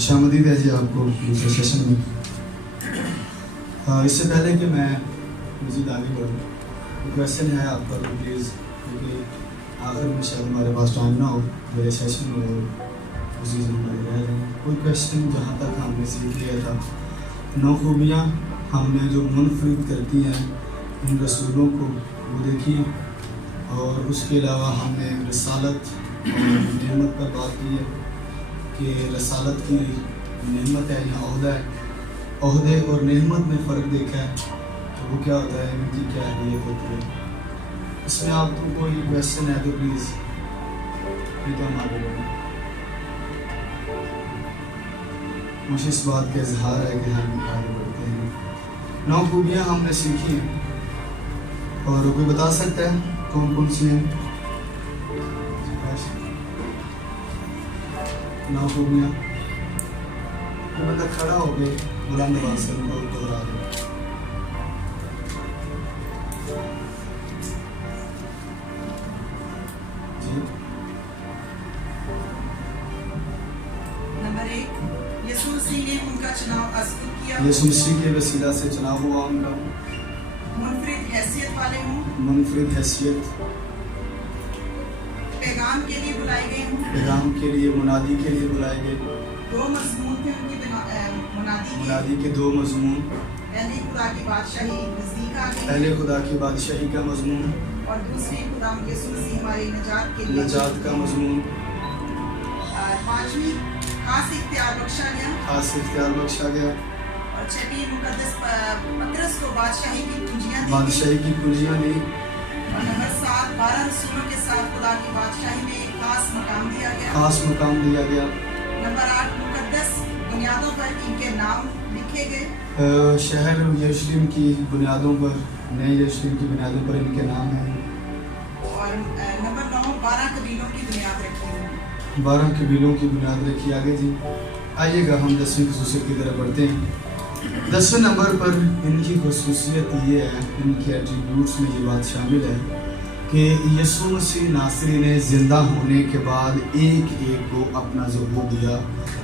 खुशामदीद है जी आपको दूसरे सेशन में। इससे पहले कि मैं मज़ीद आगे बढ़ूँ, कोई क्वेश्चन है आप पर प्लीज़, क्योंकि आखिर में शायद हमारे पास टाइम ना हो मेरे सेशन में उसी से हमारे रह जाए। कोई क्वेश्चन जहाँ तक हमने सीख लिया था, 9 खूबियाँ हमने जो मुनफरिद करती हैं इन रसूलों को वो देखी, और उसके अलावा हमने रसालत और नेमत पर बात की है कि रसालत की नेमत है या ओहदा है, ओहदे और नेमत में फ़र्क देखा है तो वो क्या होता है, इनकी क्या अहमियत होती है। इसमें आपको कोई क्वेश्चन है तो प्लीज़ नहीं तो हम आगे बढ़ें। मुझे इस बात का इजहार है कि हम आगे बढ़ते हैं। 9 खूबियाँ हमने सीखी हैं और कोई बता सकता है कौन कौन सी हैं 9 खूबियाँ? कोई बंदा खड़ा हो गए बुलंद आवाज़ से उनको दोहरा दे। नंबर 1, यीशु मसीह ने उनका चुनाव अस्तित्व किया। यीशु मसीह के वसीला से चुनाव हुआ उनका। मुनफरिद हैसियत वाले हों, मुनफरिद हैसियत, पैगाम के लिए बुलाए गए हों, पैगाम के लिए मुनादी के लिए बुलाए गए। 2 मज़मून थे उनकी मुनादी के 2 मज़मून। पहले खुदा की बादशाही नज़दीक आ गई, पहले खुदा की बादशाही का मज़मून और दूसरे खुदा यीशु मसीह हमारी नजात के लिए नजात का मज़मून। 5वीं खास इख्तियार बख्शा गया, खास इख्तियार बख्शा गया। और 6वीं मुकद्दस पतरस को बादशाही की कुंजियां दी गई। बादशाही की कुंजियाँ दी। और नंबर 7, 12 रसूलों के साथ खुदा की बादशाही में एक खास मकाम दिया गया। खास मकाम दिया गया। नंबर 8, मुकद्दस बुनियादों पर इनके नाम लिखे गए। शहर यरूशलेम की बुनियादों पर, नए यरूशलेम की बुनियादों पर इनके नाम हैं। और नंबर 9, 12 कबीलों की बुनियाद रखी है। 12 कबीलों की बुनियाद रखी। आगे जी आइएगा, हम 10वीं खसूसियत की तरफ बढ़ते हैं। 10वें नंबर पर इनकी खसूसियत ये है, इनके एट्रीब्यूट्स में ये बात शामिल है कि यीशु मसीह नासरी ने ज़िंदा होने के बाद एक एक को अपना ज़बूर दिया,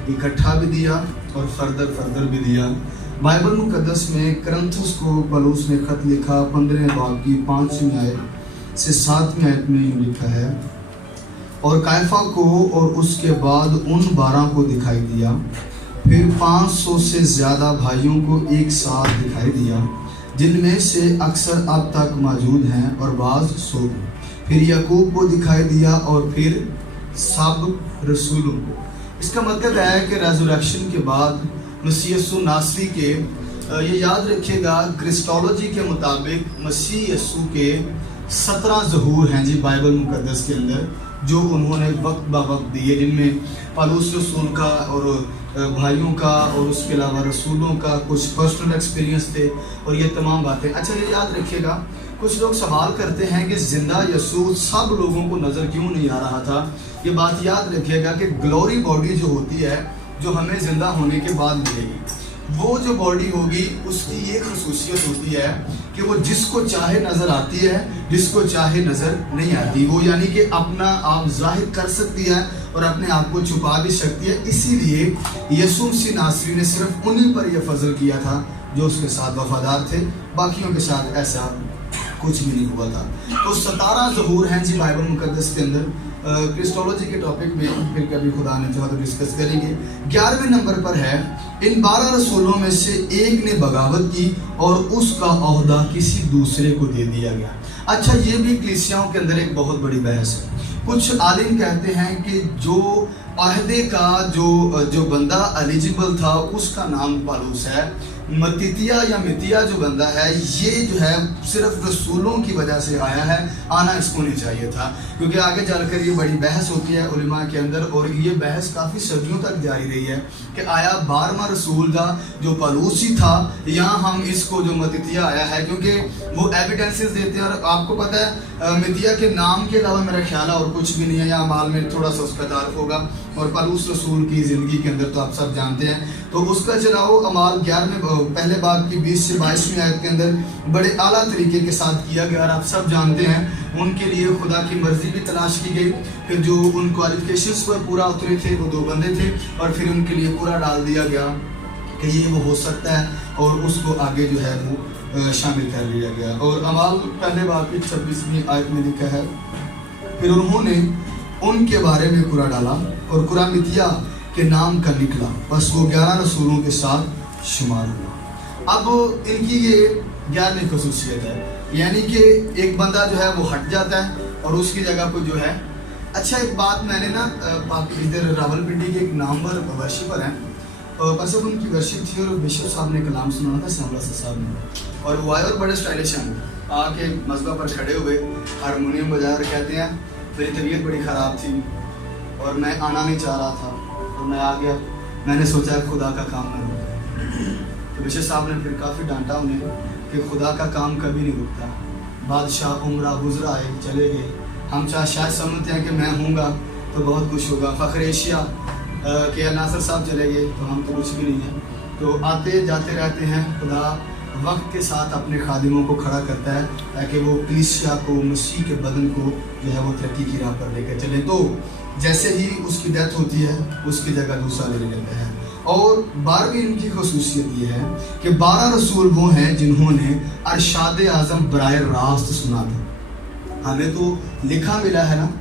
इकट्ठा भी दिया और फर्दर भी दिया। बाइबल मुकद्दस में करंथुस को पौलुस ने खत लिखा 15 बाब की 5वीं आयत से 7वीं आयत में यूँ लिखा है, और कायफा को और उसके बाद उन 12 को दिखाई दिया, फिर 500 से ज़्यादा भाइयों को एक साथ दिखाई दिया, जिनमें से अक्सर अब तक मौजूद हैं और बाज़ सो गए। फिर याकूब को दिखाई दिया और फिर सब रसूलों को। इसका मतलब है कि रेज़रेक्शन के बाद मसीह यीशु नासरी के ये याद रखिएगा, क्रिस्टोलॉजी के मुताबिक मसीह यीशु के 17 ज़हूर हैं जी बाइबल मुकद्दस के अंदर, जो उन्होंने वक्त ब वक्त दिए, जिनमें पौलुस रसूल का और भाइयों का और उसके अलावा रसूलों का कुछ पर्सनल एक्सपीरियंस थे और ये तमाम बातें। अच्छा ये याद रखिएगा, कुछ लोग सवाल करते हैं कि ज़िंदा यीशु सब लोगों को नज़र क्यों नहीं आ रहा था। ये बात याद रखिएगा कि ग्लोरी बॉडी जो होती है, जो हमें ज़िंदा होने के बाद मिलेगी, वो जो बॉडी होगी उसकी ये खसूसियत होती है कि वो जिसको चाहे नज़र आती है, जिसको चाहे नज़र नहीं आती। वो यानी कि अपना आप जाहिर कर सकती है और अपने आप को छुपा भी सकती है। इसीलिए यीशु मसीह नासरी ने सिर्फ उन्हीं पर यह फजल किया था जो उसके साथ वफादार थे, बाकियों के साथ ऐसा कुछ भी नहीं हुआ था। तो 17 ज़हूर हैं जी बाइबल मुकद्दस के अंदर। क्रिस्टोलॉजी के टॉपिक में फिर कभी खुदा ने चाहा तो डिस्कस करेंगे। 11वें नंबर पर है, इन 12 रसूलों में से एक ने बगावत की और उसका ओहदा किसी दूसरे को दे दिया गया। अच्छा ये भी कलीसियाओं के अंदर एक बहुत बड़ी बहस है। कुछ आलिम कहते हैं कि जो अहदे का जो बंदा एलिजिबल था उसका नाम पौलुस है। मत्तितिया या मितिया जो बंदा है, ये जो है सिर्फ रसूलों की वजह से आया है, आना इसको नहीं चाहिए था, क्योंकि आगे चलकर ये बड़ी बहस होती है उलमा के अंदर, और ये बहस काफ़ी सदियों तक जारी रही है कि आया 12वां रसूल था जो पौलुस ही था, या हम इसको जो मत्तितिया आया है, क्योंकि वो एविडेंसेस देते हैं। और आपको पता है मितिया के नाम के अलावा मेरा ख्याल है और कुछ भी नहीं है, या अमाल में थोड़ा सा उसका तारुफ होगा اور पौलुस रसूल की ज़िंदगी के अंदर तो आप सब जानते हैं। तो उसका चुनाव अमाल 11वें पहले बाब की 20 से 22वीं आयत के अंदर बड़े आला तरीके के साथ किया गया, और आप सब जानते हैं उनके लिए खुदा की मर्ज़ी भी तलाश की गई। फिर जो उन क्वालिफिकेशंस पर पूरा उतरे थे वो 2 बंदे थे, और फिर उनके लिए पूरा डाल दिया गया कि ये वो हो सकता है, और उसको आगे जो है वो शामिल कर लिया गया। और अमाल पहले बाब की 26वीं आयत में लिखा है, फिर उन्होंने उनके बारे में कुरा डाला और कुरामितिया के नाम का निकला, बस वो 11 रसूलों के साथ शुमार हुआ। अब इनकी ये 11वीं खसूसियत है, यानी कि एक बंदा जो है वो हट जाता है और उसकी जगह को जो है। अच्छा, एक बात मैंने ना इधर रावलपिंडी के एक नामवर वर्शिपर हैं, बस अब उनकी वर्शिप थी और बिशप साहब ने कलाम सुनाना था श्यामला साहब ने, और वो आए और बड़े स्टाइलिश हैं, आके मस्बा पर खड़े हुए हारमोनियम बजाया और कहते हैं मेरी तबीयत बड़ी ख़राब थी और मैं आना नहीं चाह रहा था, तो मैं आ गया, मैंने सोचा खुदा का काम न रुका। तो बिशप साहब ने फिर काफ़ी डांटा उन्हें कि खुदा का काम कभी नहीं रुकता, बादशाह उम्रा गुजरा आए चले गए, हम शायद समझते हैं कि मैं हूँगा तो बहुत कुछ होगा। फ़ख्र एशिया के नासर साहब चले गए तो हम तो कुछ भी नहीं है। तो आते जाते रहते हैं, खुदा वक्त के साथ अपने खादिमों को खड़ा करता है ताकि वो कलीसिया को, मसीह के बदन को जो है वो तरक्की की राह पर लेकर चले। तो जैसे ही उसकी डेथ होती है उसकी जगह दूसरा ले लेते हैं। और 12वीं इनकी खसूसियत ये है कि 12 रसूल वो हैं जिन्होंने अरशाद आज़म बराए रास्त सुना था। हमें तो लिखा मिला है ना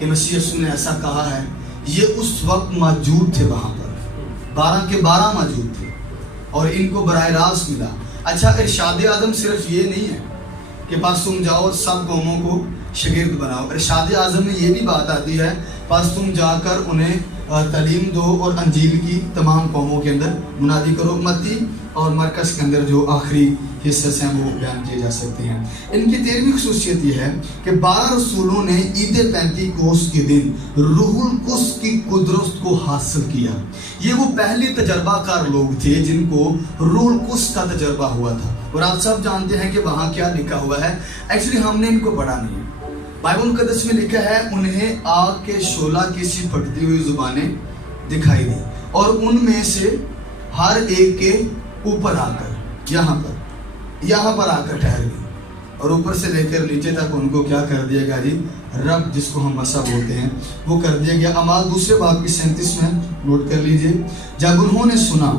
कि मसीह यीशु ने ऐसा कहा है, ये उस वक्त मौजूद थे वहाँ पर, 12 के 12 मौजूद थे और इनको बराए रास्त मिला। अच्छा, इरशाद आज़म सिर्फ ये नहीं है कि बस तुम जाओ और सब कौमों को शागिर्द बनाओ। इरशाद आज़म में ये भी बात आती है बस तुम जाकर उन्हें तालीम दो और अंजील की तमाम कौमों के अंदर मुनादी करो। मत्ती और मरकज़ के अंदर जो आखिरी हिस्से हैं वो बयान किए जा सकते हैं। इनकी 13वीं खसूसियत ये है कि 12 रसूलों ने ईद पेंतीकोस्त के दिन रूहुल कुद्स की कुदरत को हासिल किया। ये वो पहले तजर्बाकार लोग थे जिनको रूहुल कुद्स का तजर्बा हुआ था। और आप सब जानते हैं कि वहाँ क्या लिखा हुआ है, एक्चुअली हमने इनको पढ़ा नहीं है। बाइबल मुक़द्दस में लिखा है उन्हें आग के शोला की सी फटती हुई जुबानें दिखाई दी और उनमें से हर एक के ऊपर आकर यहाँ पर आकर ठहर गई और ऊपर से लेकर नीचे तक उनको क्या कर दिया गया जी, रब जिसको हम मसा बोलते हैं वो कर दिया गया। अमाल 2 बाब की 37 में नोट कर लीजिए, जब उन्होंने सुना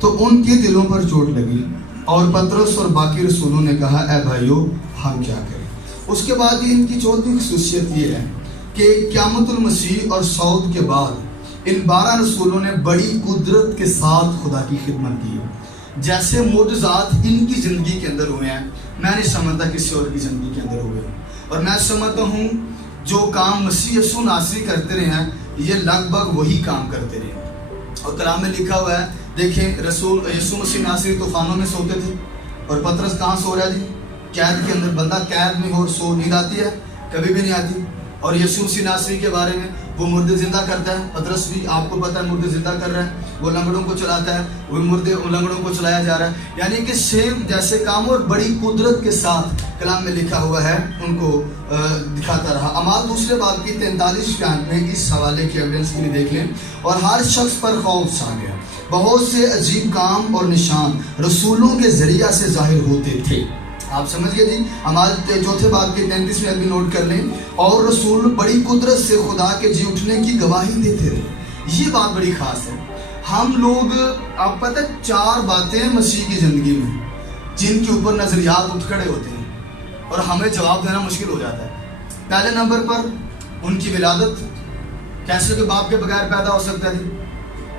तो उनके दिलों पर चोट लगी और पतरस और बाकी रसूलों ने कहा ऐ भाइयों हम क्या करें। उसके बाद इनकी 14वीं खसूसियत ये है कि क़यामतुल मसीह और सऊद के बाद इन 12 रसूलों ने बड़ी कुदरत के साथ खुदा की खिदमत की है। जैसे मोजज़ात इनकी ज़िंदगी के अंदर हुए हैं, मैं नहीं समझता किसी और की ज़िंदगी के अंदर हुए। और मैं समझता हूँ जो काम मसीह यीशु नासरी करते रहे हैं ये लगभग वही काम करते रहे। और कलाम में लिखा हुआ है, देखें रसूल यीशु मसीह नासरी तूफानों में सोते थे और पतरस कहाँ सो रहा है जी, कैद के अंदर। बंदा कैद में हो सो नींद आती है, कभी भी नहीं आती। और यीशु मसीह नासरी के बारे में वो मुर्दे जिंदा करता है, पतरस भी आपको पता है मुर्दे जिंदा कर रहा है, वो लंगड़ों को चलाता है, वो मुर्दे लंगड़ों को चलाया जा रहा है। यानी कि सेम जैसे काम और बड़ी कुदरत के साथ कलाम में लिखा हुआ है उनको दिखाता रहा। अमाल 2 बाब की 43 में इस हवाले की एविडेंस के लिए देख लें, और हर शख्स पर खौफ छा गया, बहुत से अजीब काम और निशान रसूलों के जरिया से जाहिर होते थे। आप समझ गए जी। अमाल 4 बाब की 33 में भी नोट कर लें, और रसूल बड़ी कुदरत से खुदा के जी उठने की गवाही देते रहे। ये बात बड़ी खास है। हम लोग, आप पता है 4 बातें मसीह की ज़िंदगी में जिनके ऊपर नज़रियात उठ खड़े होते हैं और हमें जवाब देना मुश्किल हो जाता है। पहले नंबर पर उनकी विलादत, कैसे के बाप के बगैर पैदा हो सकता है।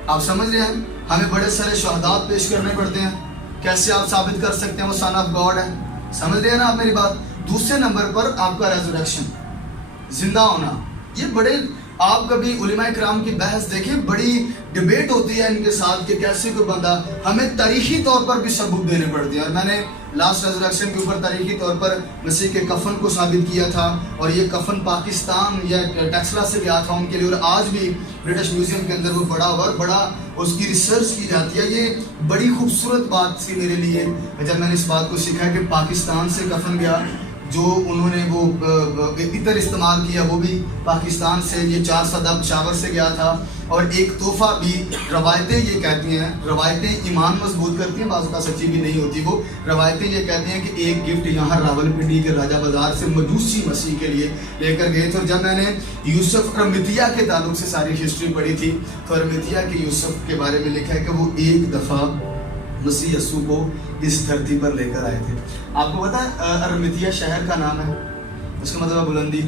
आप समझ रहे हैं, हमें बड़े सारे शहादात पेश करने पड़ते हैं, कैसे आप साबित कर सकते हैं वो सन ऑफ गॉड है। समझ रहे हैं ना आप मेरी बात। दूसरे नंबर पर आपका रेजरेक्शन, जिंदा होना। ये बड़े, आप कभी उलेमा इकराम की बहस देखें, बड़ी डिबेट होती है इनके साथ कि कैसे कोई बंदा, हमें तारीखी तौर पर भी सबूत देने पड़ते हैं। और मैंने लास्ट रेजरेक्शन के ऊपर तारीखी तौर पर मसीह के कफन को साबित किया था, और ये कफन पाकिस्तान या टेक्सला से गया था उनके लिए, और आज भी ब्रिटिश म्यूजियम के अंदर वो पड़ा हुआ, बड़ा उसकी रिसर्च की जाती है। ये बड़ी खूबसूरत बात थी मेरे लिए जब मैंने इस बात को सीखा कि पाकिस्तान से कफन गया, जो उन्होंने वो इतर इस्तेमाल किया वो भी पाकिस्तान से, ये 4 सदा पेशावर से गया था, اور ایک تحفہ بھی. روایتیں یہ کہتی ہیں, روایتیں ایمان مضبوط کرتی ہیں, بعض کا سچی بھی نہیں ہوتی وہ. روایتیں یہ کہتی ہیں کہ ایک گفٹ یہاں راول پنڈی کے راجہ بازار سے مجوسی مسیح کے لیے لے کر گئے تھے. اور جب میں نے یوسف ارمتیا کے تعلق سے ساری ہسٹری پڑھی تھی تو ارمتیا کے یوسف کے بارے میں لکھا ہے کہ وہ ایک دفعہ مسیح یسوع کو اس دھرتی پر لے کر آئے تھے. آپ کو پتا ہے ارمتیا شہر کا نام ہے, اس کا مطلب بلندی.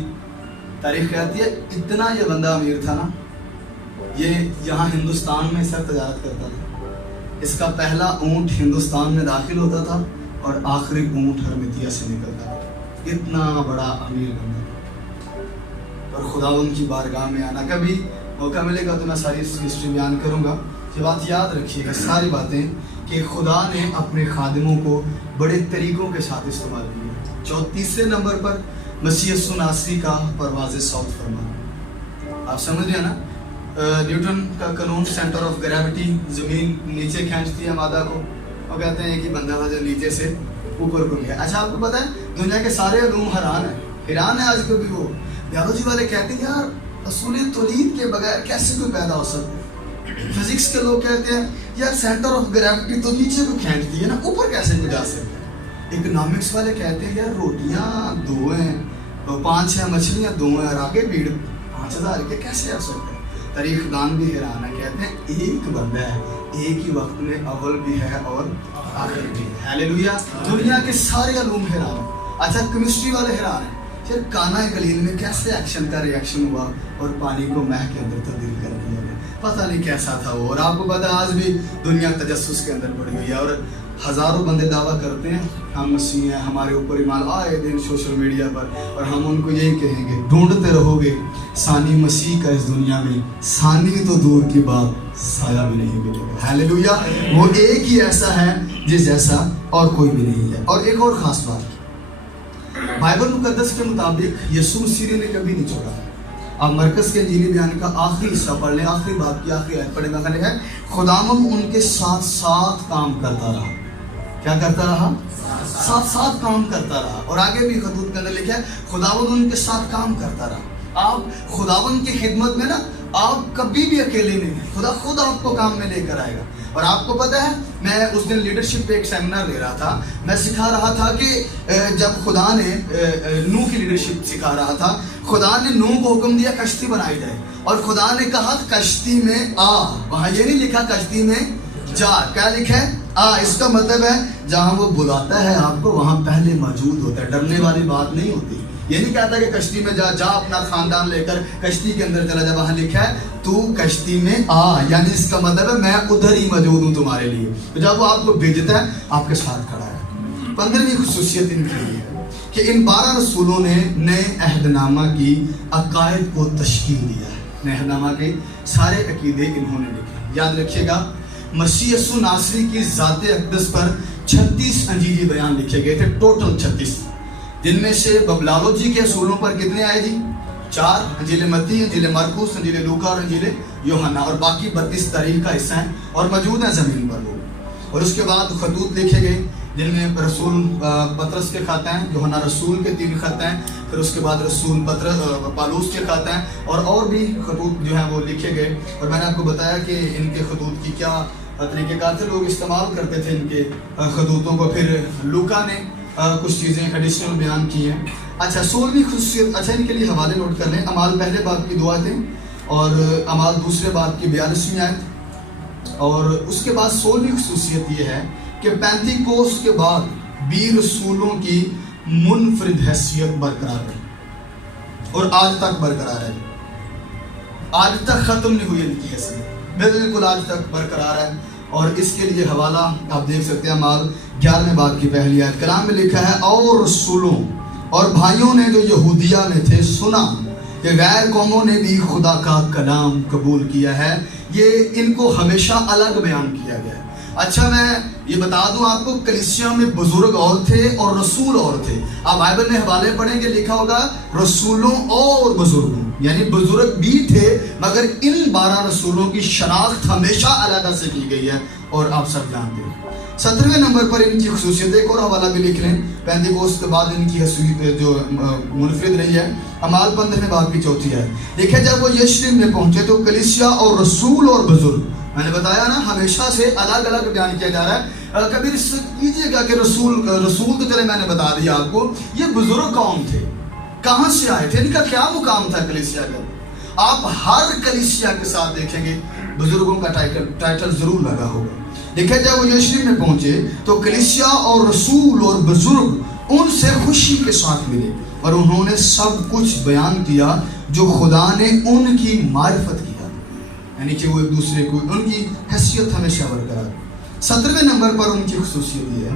تاریخ کہتی ہے اتنا یہ بندہ امیر تھا نا, یہ یہاں ہندوستان میں سر تجارت کرتا تھا. اس کا پہلا اونٹ ہندوستان میں داخل ہوتا تھا اور آخری اونٹ ارمتیا سے نکلتا تھا. اتنا بڑا امیر بندہ تھا. اور خداوند کی بارگاہ میں آنا, کبھی موقع ملے گا تو میں ساری ہسٹری بیان کروں گا. یہ بات یاد رکھیے گا ساری باتیں کہ خدا نے اپنے خادموں کو بڑے طریقوں کے ساتھ استعمال کیا. 34 نمبر پر مسیح یسوع ناصری کا پرواز صعود فرمانا. آپ سمجھ رہے ہیں نا, نیوٹن کا قانون سینٹر آف گریوٹی, زمین نیچے کھینچتی ہے مادہ کو, اور کہتے ہیں کہ بندہ تھا جو نیچے سے اوپر کو گیا. اچھا آپ کو پتا ہے دنیا کے سارے علوم حیران ہے آج کبھی. وہ بیولوجی والے کہتے ہیں یار اصول تولید کے بغیر کیسے کوئی پیدا ہو سکتا ہے. فزکس کے لوگ کہتے ہیں یار سینٹر آف گریوٹی تو نیچے کو کھینچتی ہے نا, اوپر کیسے کو جا سکتا ہے. اکنامکس والے کہتے ہیں یار روٹیاں 2 ہیں, 5-6 مچھلیاں 2 ہیں اور آگے بھیڑ 5000 کے کیسے آ سکتے ہیں. تاریخ دان بھی حیران ہے, کہتے ہیں ایک بندہ ہے, ایک ہی وقت میں اول بھی ہے اور آخر بھی ہے. ہاللیلویا. دنیا کے سارے علوم حیران ہیں. اچھا کیمسٹری والے حیران ہیں پھر کانا گلیل میں کیسے ایکشن کا ریئیکشن ہوا اور پانی کو مہ کے اندر تبدیل کر دیا گیا. پتہ نہیں کیسا تھا وہ. اور آپ کو پتہ آج بھی دنیا تجسس کے اندر پڑی ہوئی ہے اور ہزاروں بندے دعویٰ کرتے ہیں ہم مسیح ہیں, ہمارے اوپر ایمان آئے دن سوشل میڈیا پر, اور ہم ان کو یہی کہیں گے ڈھونڈتے رہو گے ثانی مسیح کا اس دنیا میں, ثانی تو دور کی بات سایہ بھی نہیں ملے گا. ہاللیلویا. وہ ایک ہی ایسا ہے جس جیسا اور کوئی بھی نہیں ہے. اور ایک اور خاص بات, بائبل مقدس کے مطابق یسوع مسیح نے کبھی نہیں چھوڑا. آپ مرکز کے انجیلی بیان کا آخری حصہ پڑھ لیں, آخری بات کی آخری آیت پڑھیں گا. ہے خداوند ان کے ساتھ ساتھ کام کرتا رہا. کیا کرتا رہا؟ ساتھ ساتھ کام کرتا رہا. اور آگے بھی خطوط کے اندر لکھا ہے خداوند ان کے ساتھ کام کرتا رہا. آپ خداوند کی خدمت میں نا آپ کبھی بھی اکیلے نہیں ہیں, خدا خود آپ کو کام میں لے کر آئے گا. اور آپ کو پتہ ہے میں اس دن لیڈرشپ پہ ایک سیمینار لے رہا تھا, میں سکھا رہا تھا کہ جب خدا نے نوح کی لیڈرشپ سکھا رہا تھا, خدا نے نوح کو حکم دیا کشتی بنائی جائے, اور خدا نے کہا کشتی میں آ. وہاں یہ نہیں لکھا کشتی میں جا, کیا لکھا ہے آ. اس کا مطلب ہے جہاں وہ بلاتا ہے آپ کو وہاں پہلے موجود ہوتا ہے. ڈرنے والی بات نہیں ہوتی. یہ نہیں کہتا کہ کشتی میں جا اپنا خاندان لے کر کشتی کے اندر چلا جا. وہاں لکھا ہے تو کشتی میں آ, یعنی اس کا مطلب ہے میں ادھر ہی موجود ہوں تمہارے لیے. جب وہ آپ کو بھیجتا ہے آپ کے ساتھ کھڑا ہے. 15ویں خصوصیت ان کی ہے کہ ان 12 رسولوں نے نئے عہد نامہ کی عقائد کو تشکیل دیا ہے. نئے عہد نامہ کے سارے عقیدے انہوں نے لکھے. یاد رکھیے گا مسیح یسوع ناصری کی ذات اقدس پر 36 انجیلی بیان لکھے گئے تھے, ٹوٹل 36, جن میں سے ببلالوجی کے اصولوں پر کتنے آئے جی؟ 4, انجیل متی, انجیل مرقس, انجیل لوکا اور انجیل یوحنا, اور باقی 32 تاریخ کا حصہ ہیں اور موجود ہیں زمین پر وہ. اور اس کے بعد خطوط لکھے گئے جن میں رسول پطرس کے خط ہیں, یوحنا رسول کے 3 خط ہیں, پھر اس کے بعد رسول پالوس کے خط ہیں, اور بھی خطوط جو ہیں وہ لکھے گئے. اور میں نے آپ کو بتایا کہ ان کے خطوط کی کیا طریقہ کار تھے, لوگ استعمال کرتے تھے ان کے خطوطوں کو. پھر لوکا نے کچھ چیزیں ایڈیشنل بیان کی ہیں. اچھا 16ویں خصوصیت, اچھا ان کے لیے حوالے نوٹ کر لیں. اعمال پہلے باب کی 2 آیتیں اور اعمال دوسرے باب کی 42ویں آیت. اور اس کے بعد 16ویں خصوصیت یہ ہے کہ پینتیکوس کے بعد 20 رسولوں کی منفرد حیثیت برقرار ہے اور آج تک برقرار ہے. آج تک ختم نہیں ہوئی ان کی حیثیت, بالکل آج تک برقرار ہے. اور اس کے لیے حوالہ آپ دیکھ سکتے ہیں اعمال 11ویں باب کی پہلی آیت. کلام میں لکھا ہے اور رسولوں اور بھائیوں نے جو یہودیہ میں تھے سنا کہ غیر قوموں نے بھی خدا کا کلام قبول کیا ہے. یہ ان کو ہمیشہ الگ بیان کیا گیا ہے. اچھا میں یہ بتا دوں آپ کو, کلیسیا میں بزرگ اور تھے اور رسول اور تھے. آپ بائبل میں حوالے پڑھیں گے لکھا ہوگا رسولوں اور بزرگوں, یعنی بزرگ بھی تھے مگر ان 12 رسولوں کی شناخت ہمیشہ علیحدہ سے کی گئی ہے اور آپ سب جانتے ہیں. 17वें नंबर पर इनकी खसूसियत, एक और हवाला भी लिख लें, पेंतिकोस्त के बाद इनकी जो मुनफरिद रही है, अमाल 15वें बाब की 4थी है। देखिए जब वो यरूशलेम में पहुंचे तो कलीसिया और रसूल और बुजुर्ग, मैंने बताया ना हमेशा से अलग अलग बयान किया जा रहा है, कभी कीजिएगा कि रसूल तो चले मैंने बता दिया आपको, ये बुजुर्ग कौन थे, कहाँ से आए थे, इनका क्या मुकाम था कलीसिया का। आप हर कलीसिया के साथ देखेंगे बुजुर्गों का टाइटल जरूर लगा होगा। देखिए जब वो यरूशलेम में पहुंचे तो कलीसिया और रसूल और बुजुर्ग उनसे खुशी के साथ मिले और उन्होंने सब कुछ बयान किया जो खुदा ने उनकी मार्फत किया, यानी कि वो एक दूसरे को, उनकी हैसियत हमेशा बरकरार। 17वें नंबर पर उनकी खसूसियत ये है,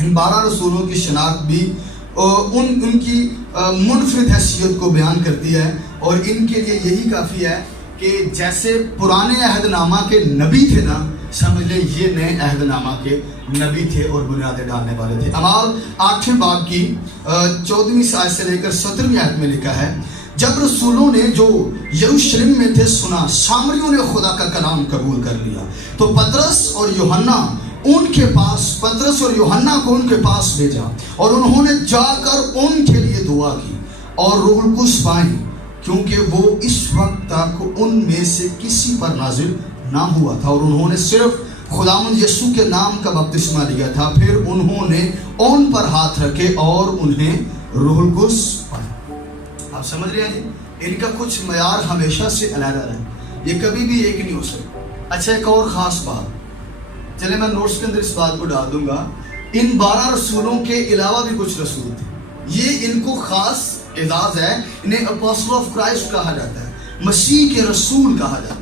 इन 12 रसूलों की शनाख्त भी उनकी मुनफरिद हैसियत को बयान करती है और इनके लिए यही काफ़ी है कि जैसे पुराने अहदनामा के नबी थे ना, समझ ले ये नए अहदनामा के नबी थे और बुनियादें डालने वाले थे। अमाल 8वें बाब की 14वीं आयत से लेकर 17वीं आयत में लिखा है, जब रसूलों ने जो यरूशलेम में थे सुना, सामरियों ने खुदा का कलाम कबूल कर लिया, तो पतरस और यूहन्ना को उनके पास भेजा और उन्होंने जाकर उनके लिए दुआ की और रूह कुद्स पाई, क्योंकि वो इस वक्त तक उनमें से किसी पर नाजिल ना हुआ था और उन्होंने सिर्फ खुदावंद यीशु के नाम का बपतिस्मा लिया था। फिर उन्होंने उन पर हाथ रखे और उन्हें रूह कुद्स पाया। आप समझ रहे हैं, इनका कुछ मयार हमेशा से अलग है, ये कभी भी एक नहीं हो सकता। अच्छा एक और ख़ास बात, चले मैं नोट्स के अंदर इस बात को डाल दूंगा, इन 12 रसूलों के अलावा भी कुछ रसूल थे, ये इनको खास एजाज है, इन्हें अपोस्टल ऑफ क्राइस्ट कहा जाता है, मसीह के रसूल कहा जाता है।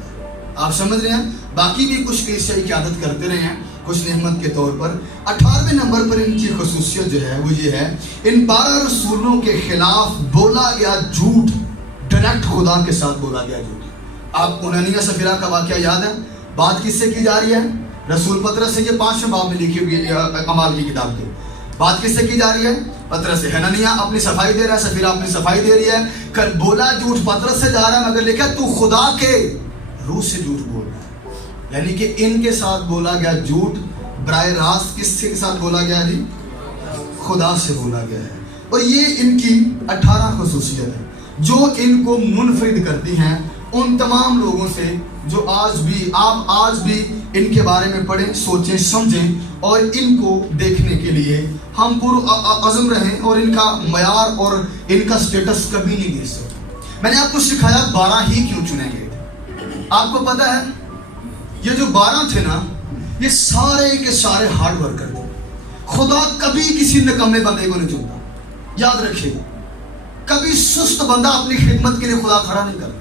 आप समझ रहे हैं, बाकी भी कुछ कलीसिया की आदत करते रहे हैं कुछ नेमत के तौर पर। 18वें नंबर पर इनकी खसूसियत जो है वो ये है, इन 12 रसूलों के खिलाफ बोला गया झूठ, डायरेक्ट खुदा के साथ बोला गया झूठ। आपको हननिया सफीरा का वाकया याद है, बात किससे की जा रही है, रसूल पतरस से, ये 5वें बाब में लिखी हुई है अमाल की किताब की। बात किससे की जा रही है, पतरस से। हननिया अपनी सफाई दे रहा है, सफीरा अपनी सफाई दे रही है, कल बोला झूठ पतरस से जा रहा है, मगर लिखा तू खुदा के रूह से झूठ बोल रहा है, यानी कि इनके साथ बोला गया झूठ बराह रास्त किसके साथ बोला गया जी, खुदा से बोला गया है। और ये इनकी 18 खसूसियत है जो इनको मुनफरिद करती हैं उन तमाम लोगों से जो आप आज भी इनके बारे में पढ़ें, सोचें, समझें और इनको देखने के लिए हम पुरअज़्म रहें और इनका मयार और इनका स्टेटस कभी नहीं गिर सकते। मैंने आपको सिखाया 12 ही क्यों चुने गए थे। आपको पता है ये जो 12 थे ना, ये सारे के सारे हार्ड वर्कर थे। खुदा कभी किसी निकम्मे बंदे को नहीं चुनता, याद रखिएगा। कभी सुस्त बंदा अपनी खिदमत के लिए खुदा खड़ा नहीं करता।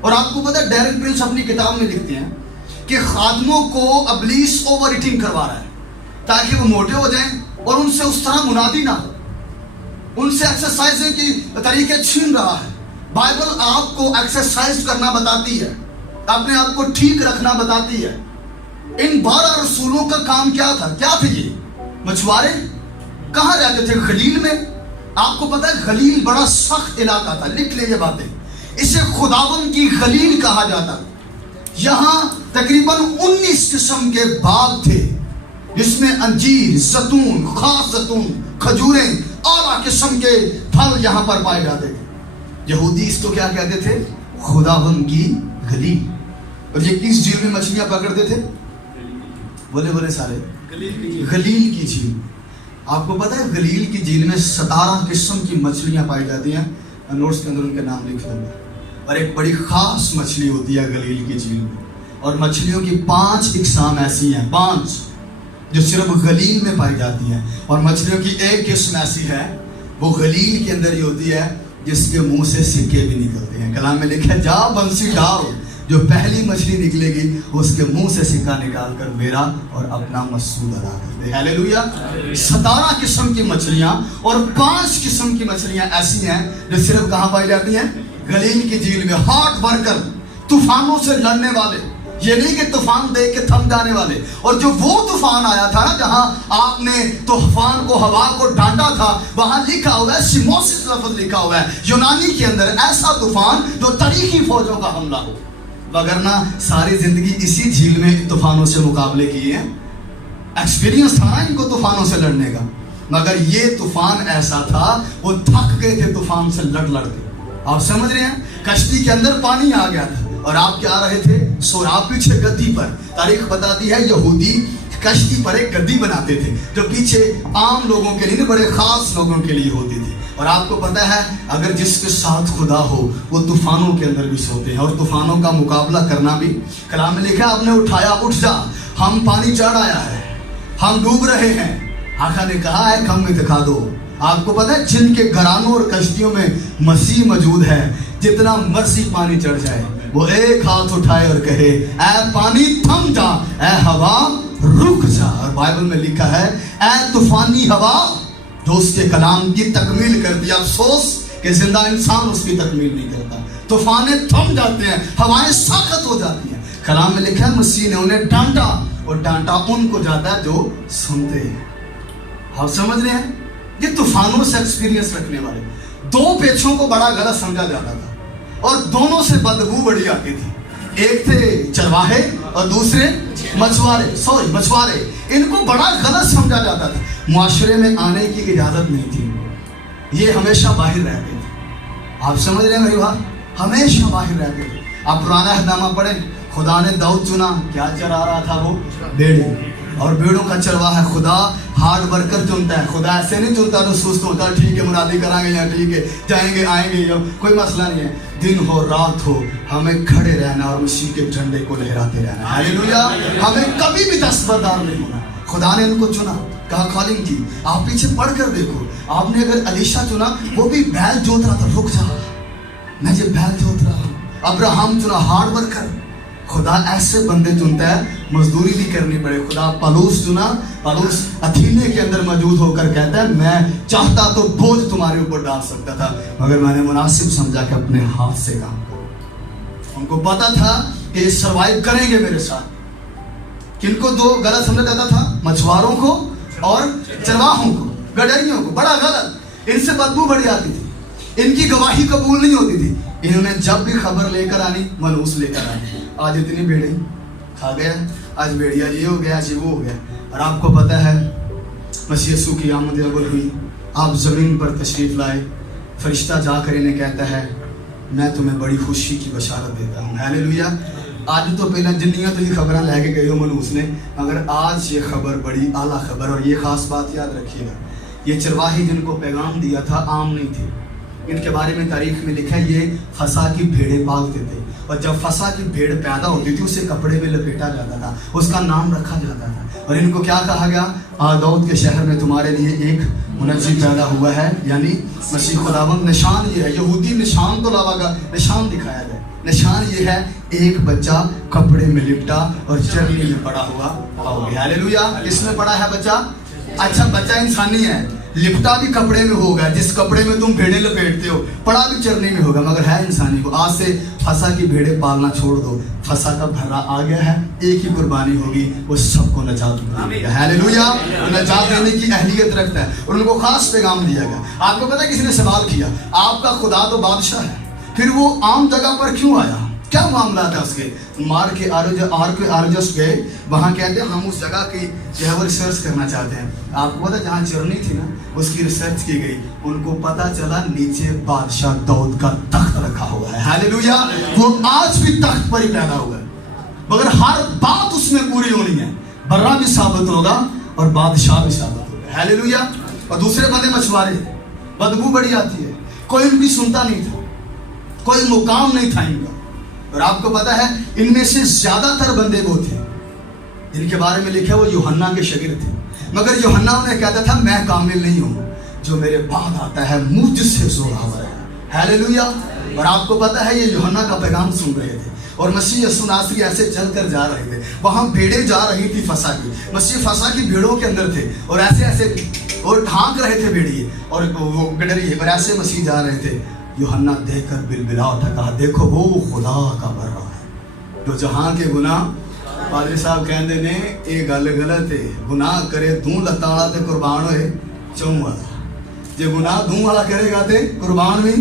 और आपको पता है डेरेक प्रिंस अपनी किताब में लिखते हैं कि खादमों को अबलीस ओवर ईटिंग करवा रहा है ताकि वो मोटे हो जाएं और उनसे उस तरह मुनादी ना हो, उनसे एक्सरसाइज की तरीके छीन रहा है। बाइबल आपको एक्सरसाइज करना बताती है, अपने आप को ठीक रखना बताती है। इन 12 रसूलों का काम क्या था, क्या थे ये मछुआरे, कहाँ रहते थे, गलील में। आपको पता है गलील बड़ा सख्त इलाका था, लिख ले ये बातें, इसे खुदावन की गलील कहा जाता। यहाँ तकरीबन 19 किस्म के बाग थे जिसमें अंजीर, जैतून, खास जैतून, खजूरें, आला किस्म के फल यहाँ पर पाए जाते थे। यहूदी इसको क्या कहते थे, खुदावन की गलील। और ये किस झील में मछलियां पकड़ते थे, बोले बोले सारे, गलील की झील। आपको पता है गलील की झील में 17 किस्म की मछलियां पाई जाती हैं, नोट्स के अंदर उनके नाम लिख दूंगा। और एक बड़ी खास मछली होती है गलील की झील में, और मछलियों की 5 इकसाम ऐसी हैं, 5 जो सिर्फ गलील में पाई जाती हैं। और मछलियों की एक किस्म ऐसी है वो गलील के अंदर ही होती है जिसके मुंह से सिक्के भी निकलते हैं। कलाम में लिखा है, जा बंसी डाल, जो पहली मछली निकलेगी उसके मुंह से सिक्का निकाल कर मेरा और अपना मसूद अदा कर दे। हालेलुया। 17 किस्म की मछलियां और 5 किस्म की मछलियां ऐसी हैं जो सिर्फ कहां पाई जाती हैं, गलील की झील में। हार्ट वर्कर, तूफानों से लड़ने वाले, ये नहीं कि तूफान देख के थम जाने वाले। और जो वो तूफान आया था ना जहां आपने तूफान को, हवा को डांटा था, वहां लिखा हुआ है, सिमोसिस लफ्ज लिखा हुआ है यूनानी के अंदर, ऐसा तूफान जो तरीकी फौजों का हमला हो। वगरना सारी जिंदगी इसी झील में तूफानों से मुकाबले किए हैं, एक्सपीरियंस था ना इनको तूफानों से लड़ने का, मगर ये तूफान ऐसा था वो थक गए थे तूफान से लड़ के। आप समझ रहे हैं, कश्ती के अंदर पानी आ गया था और आप क्या रहे थे, सो आप पीछे गद्दी पर। तारीख बताती है यहूदी कश्ती पर एक गद्दी बनाते थे जो पीछे आम लोगों के लिए, बड़े खास लोगों के लिए होती थी। और आपको पता है अगर जिसके साथ खुदा हो वो तूफानों के अंदर भी सोते हैं, और तूफानों का मुकाबला करना भी, कलाम में लिखा आपने उठाया उठ जा, हम पानी चढ़ आया है, हम डूब रहे हैं। आका ने कहा है कम में दिखा दो। आपको पता है जिनके घरानों और कश्तियों में मसीह मौजूद है, जितना मर्जी पानी चढ़ जाए वो एक हाथ उठाए और कहे ऐ पानी थम जा, ऐ हवा रुक जा। और बाइबल में लिखा है ऐ तूफानी हवा जो उसके कलाम की तकमील कर दिया। अफसोस कि जिंदा इंसान उसकी तकमील नहीं करता। तूफाने थम जाते हैं, हवाएं सख्त हो जाती हैं। कलाम में लिखा है मसीह ने उन्हें डांटा, और डांटा उनको जाता है जो सुनते हैं। आप समझ रहे हैं, ये तूफानों से एक्सपीरियंस रखने वाले। दो पेचों को बड़ा गलत समझा जाता था और दोनों से बदबू बड़ी आती थी। एक थे चरवाहे और दूसरे मछुआरे। इनको बड़ा गलत समझा जाता था। मुआशरे में आने की इजाजत नहीं थी, ये हमेशा बाहर रहते थे। आप समझ रहे हैं मेरी बात, हमेशा बाहर रहते थे। आप पुराना अहदनामा पढ़ें, खुदा ने दाऊद चुना, क्या चरा रहा था वो, भेड़े, और भेड़ों का चरवाहा है खुदा। हार्ड वर्कर चुनता है खुदा, ऐसे नहीं चुनता तो सुस्त होता, ठीक है मुरादी कराएंगे या ठीक है जाएंगे आएंगे या कोई मसला नहीं है। दिन हो रात हो हमें खड़े रहना और मसीह के झंडे को लहराते रहना। हालेलुया, हमें कभी भी दस्तबरदार नहीं होना। खुदा ने इनको चुना, कहा कॉलिंग की। आप पीछे पढ़ कर देखो, आपने अगर अलीशा चुना, वो भी बैल जोत रहा था, रुक जा मैं जो बैल जोत रहा हूँ। अब्राहम चुना, हार्ड वर्कर। खुदा ऐसे बंदे चुनता है मजदूरी भी करनी पड़े। खुदा पलूस चुना, पलूस अथीने के अंदर मौजूद होकर कहता है मैं चाहता तो बोझ तुम्हारे ऊपर डाल सकता था, मगर मैंने मुनासिब समझा कि अपने हाथ से काम करो। उनको पता था कि ये सर्वाइव करेंगे मेरे साथ। किनको दो गलत समझा जाता था, मछुआरों को और चरवाहों को, गडरियों को, बड़ा गलत। इनसे बदबू बढ़ जाती थी, इनकी गवाही कबूल नहीं होती थी। इन्होंने जब भी खबर लेकर आनी मनूस लेकर आनी। आज इतनी भेड़े खा गया, आज भेड़िया ये हो गया, आज वो हो गया। और आपको पता है मसीह यीशु की आमद अव्वल हुई, आप जमीन पर तशरीफ लाए, फरिश्ता जाकर इन्हें कहता है मैं तुम्हें बड़ी खुशी की बशारत देता हूँ। हालेलुया। आज तो पहले जिन्नियां तो ये खबर लेके गए हो मनूस ने, मगर आज ये खबर बड़ी आला खबर। और ये खास बात याद रखिएगा, ये चरवाही जिनको पैगाम दिया था आम नहीं थे। इनके बारे में तारीख में लिखा है ये फसा की भेड़ें पालते थे, और जब फसा की भेड़ पैदा होती थी उसे कपड़े में लपेटा जाता था, उसका नाम रखा जाता था। और इनको क्या कहा गया, दाऊद के शहर में तुम्हारे लिए एक मुनज्जी पैदा हुआ है, यानी मसीह खुदावंद। निशान ये है, यहूदी निशान तो लावागा, निशान दिखाया गया। निशान ये है एक बच्चा कपड़े में लिपटा और चरनी में पड़ा हुआ। हालेलुया। किसमें पड़ा है बच्चा? अच्छा, बच्चा इंसानी है, लिपटा भी कपड़े में होगा, जिस कपड़े में तुम भेड़े लपेटते हो, पड़ा भी चरनी में होगा, मगर है इंसानी को। आज से फसा की भेड़े पालना छोड़ दो, फसा का भर्रा आ गया है, एक ही कुर्बानी होगी, वो सबको नजात देगा। हालेलुया। नजात देने की अहलियत रखता है और उनको खास पैगाम दिया गया। आपको पता है किसी ने सवाल किया, आपका खुदा तो बादशाह है, फिर वो आम जगह पर क्यों आया, क्या मामला था उसके? मार के आरजस गए, वहाँ कहते हैं हम उस जगह की जो है वो रिसर्च करना चाहते हैं। आपको पता जहाँ चरनी थी ना, उसकी रिसर्च की गई, उनको पता चला नीचे बादशाह दाऊद का तख्त रखा हुआ है। हालेलुया। वो आज भी तख्त पर ही पैदा हुआ है, मगर हर बात उसमें पूरी होनी है। बर्रा भी साबित होगा और बादशाह भी साबित होगा। हालेलुया। और दूसरे बंदे मछुआरे, बदबू बड़ी आती है, कोई उनकी सुनता नहीं था, कोई मुकाम नहीं था इनका। और आपको पता है इनमें से ज्यादातर बंदे वो थे जिनके बारे में लिखा वो यूहन्ना के शागिर्द थे, मगर यूहन्ना उन्हें कहता था मैं कामिल नहीं हूँ, जो मेरे बाद आता है मुझसे जोरावर है। हालेलुया। और आपको पता है ये यूहन्ना का पैगाम सुन रहे थे और मसीह यीशु नासरी ऐसे चल कर जा रहे थे, वहां भेड़ें जा रही थी फसा की, मसीह फसा की भेड़ों के अंदर थे और ऐसे ऐसे और ढांक रहे थे भेड़िए और वो गडरिए, और ऐसे मसीह जा रहे थे। यूहन्ना देखकर बिलबिला उठा, कहा देखो वो खुदा का बर्रा है जो जहां के गुनाह। पादरी साहब कहते ने ये गल गलत है, गुनाह करे दूं लत्ता वाला ते कुर्बान होए चौं वाला, जे गुनाह दूं वाला करेगा ते कुर्बान भी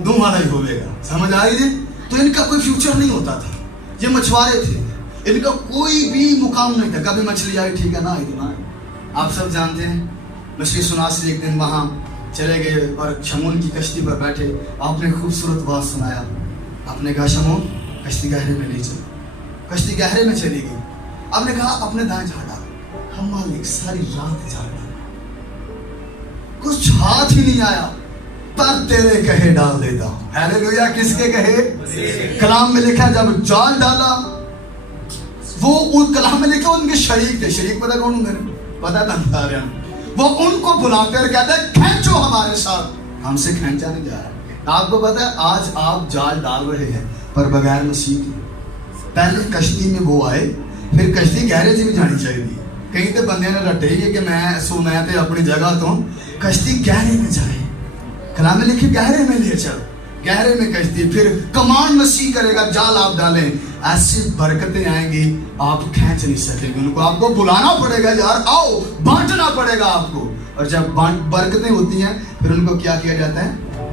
दूं वाला ही होगा। समझ आई जी? तो इनका कोई फ्यूचर नहीं होता था। ये मछुआरे थे इनका कोई भी मुकाम नहीं था। कभी मछली आई, ठीक है ना आई ना। आप सब जानते हैं मछली सुनासी एक दिन वहाँ चले गए और शमून की कश्ती पर बैठे। आपने खूबसूरत बात सुनाया, आपने कहा शमून कश्ती गहरे में ले चलो। कश्ती गहरे में चली गई। आपने कहा अपने दाएं झाड़ डालो। हम मालिक सारी रात झाड़ डाल, कुछ हाथ ही नहीं आया, पर तेरे कहे डाल देता हूं। हालेलुया। किसके कहे? कलाम में लिखा जब जाल डाला, वो उन कलाम में लिखा उनके शरीक थे। शरीक पता कौन होंगे? पता था। वो उनको बुलाते और कहते खींचो हमारे साथ, हमसे खींचा नहीं जा रहा। आपको पता है आज आप जाल डाल रहे हैं पर बगैर मसीह के। पहले कश्ती में वो आए, फिर कश्ती गहरे से भी जानी चाहिए। कहीं तो बंदे ने रटे कि मैं तो अपनी जगह तो कश्ती गहरे में जाए। कलाम में लिखे गहरे में ले चल, गहरे में कश्ती। फिर कमांड मसीह करेगा, जाल आप डालें, ऐसी बरकतें आएंगी आप खींच नहीं सकेंगे उनको। आपको बुलाना पड़ेगा, यार आओ, बांटना पड़ेगा आपको। और जब बरकतें होती हैं फिर उनको क्या किया जाता है?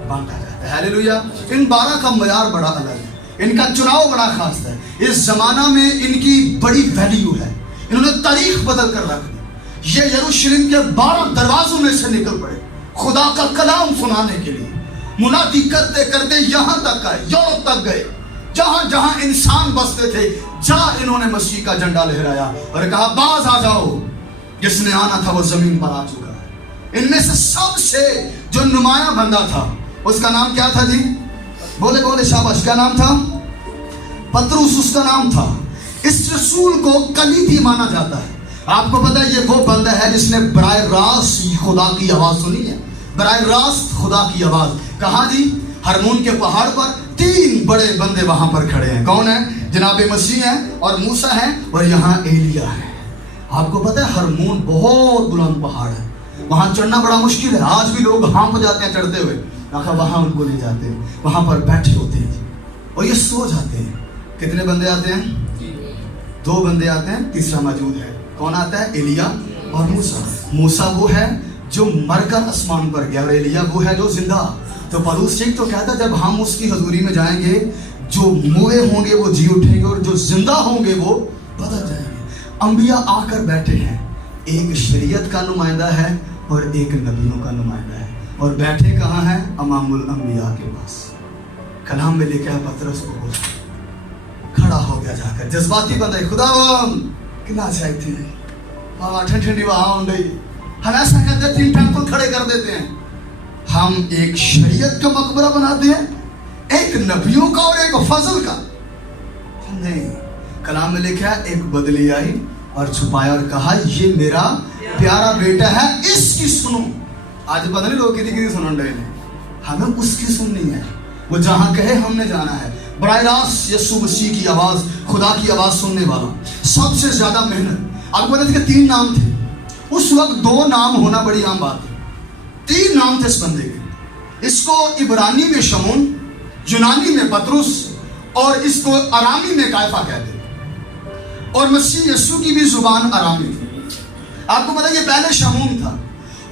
बांटा जाता है। हालेलुया। इन 12 का मयार बड़ा अलग है, इनका चुनाव बड़ा खास है। इस जमाना में इनकी बड़ी वैल्यू है। इन्होंने तारीख बदल कर रख दी। ये यरूशलेम के 12 दरवाजों में से निकल पड़े खुदा का कलाम सुनाने के लिए। मुनादी करते करते यहाँ तक आए, यूरोप तक गए, जहां जहां इंसान बसते थे, जहां इन्होंने मसीह का झंडा लहराया और कहा बाज आ जाओ, जिसने आना था वो जमीन पर आ चुका है। इनमें से सबसे जो नुमाया बंदा था उसका नाम क्या था जी? बोले बोले शाबाश, क्या नाम था? पतरुस उसका नाम था। इस रसूल को कलीदी माना जाता है। आपको पता है ये वो बंदा है जिसने बराह रास्त खुदा की आवाज सुनी है। बराह रास्त खुदा की आवाज कहाँ जी? हरमोन के पहाड़ पर 3 बड़े बंदे वहां पर खड़े हैं। कौन है? जनाब मसीह है और मूसा है और यहाँ एलिया है। आपको पता है हरमोन बहुत बुलंद पहाड़ है, वहां चढ़ना बड़ा मुश्किल है। आज भी लोग हाँप जाते हैं चढ़ते हुए, वहां उनको ले जाते हैं, वहां पर बैठे होते हैं और ये सो जाते हैं। कितने बंदे आते हैं? 2 बंदे आते हैं, तीसरा मौजूद है। कौन आता है? एलिया और मूसा। मूसा वो है जो मरकर आसमान पर गया और एलिया वो है जो जिंदा। तो पौलुस ठीक तो कहता जब हम उसकी हजूरी में जाएंगे, जो मुए होंगे वो जी उठेंगे और जो जिंदा होंगे वो बदल जाएंगे। अंबिया आकर बैठे हैं, एक शरीयत का नुमाइंदा है और एक नबियों का नुमाइंदा है, और बैठे कहाँ हैं? अमामुल अंबिया के पास। कलाम में लिखा है पतरस को खड़ा हो गया जाकर, जज्बाती बंदा है, खुदा कितना चाहते हैं, हाँ ठंडी वहां हम ऐसा कहते हैं 3 टेंपल खड़े कर देते हैं। हम एक शरीयत का मकबरा बनाते हैं, एक नबियों का और एक फजल का। नहीं, कलाम में लिखा है एक बदली आई और छुपाया और कहा ये मेरा प्यारा बेटा है, इसकी सुनो। आज पता नहीं लोग किसी सुन रहे हैं, हमें उसकी सुननी है। वो जहां कहे हमने जाना है। बराह रास्त यीशु मसीह की आवाज, खुदा की आवाज सुनने वाला, सबसे ज्यादा मेहनत। आपको पता है 3 नाम थे उस वक्त। 2 नाम होना बड़ी आम बात है, 3 नाम थे इस बंदे के। इसको इब्रानी में शमून, यूनानी में पतरुस और इसको अरामी में कायफा कहते हैं। और मसीह यीशु की भी जुबान अरामी थी। आपको पता है ये पहले शमून था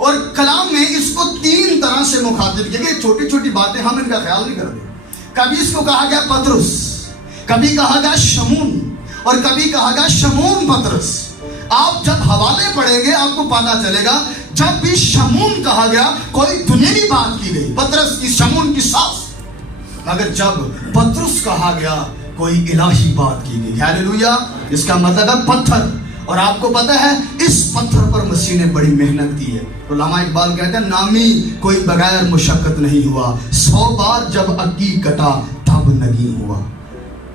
और कलाम में इसको 3 तरह से मुखातिब किया गया। छोटी छोटी बातें हम इनका ख्याल नहीं करते। कभी इसको कहा गया पतरुस, कभी कहा गया शमून और कभी कहा गया शमून पतरस। आप जब हवाले पढ़ेंगे आपको पता चलेगा जब भी शमून कहा गया कोई दुनियावी बात की गई, पतरस की, शमून की सास। मगर जब पतरस कहा गया कोई इलाही बात की गई। हालेलुया। इसका मतलब है पत्थर। और आपको पता है इस पत्थर पर मसीह ने बड़ी मेहनत की है। तो उलमा इकबाल कहते हैं नामी कोई बगैर मुशक्कत नहीं हुआ, 100 बार जब अक्की कटा तब नगी हुआ।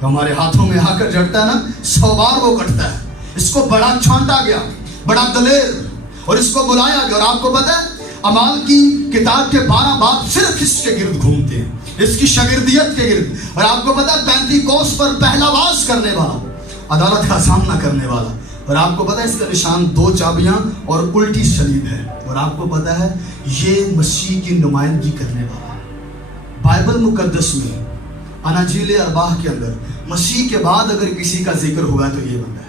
तो हमारे हाथों में आकर जड़ता है ना, 100 बार वो कटता है। इसको बड़ा छांटा गया, बड़ा दलेर, और इसको बुलाया गया। और आपको पता है अमाल की किताब के 12 बाब सिर्फ इसके गिर्द घूमते हैं, इसकी शागिर्दियत के गिर्द। और आपको पता है पेंतीकोस पर पहला वास करने वाला, अदालत का सामना करने वाला। और आपको पता है इसका निशान 2 चाबियां और उल्टी सलीब है। और आपको पता है ये मसीह की नुमाइंदगी करने वाला। बाइबल मुकद्दस में अनाजील अरबाह के अंदर मसीह के बाद अगर किसी का जिक्र हुआ तो ये बंदा है।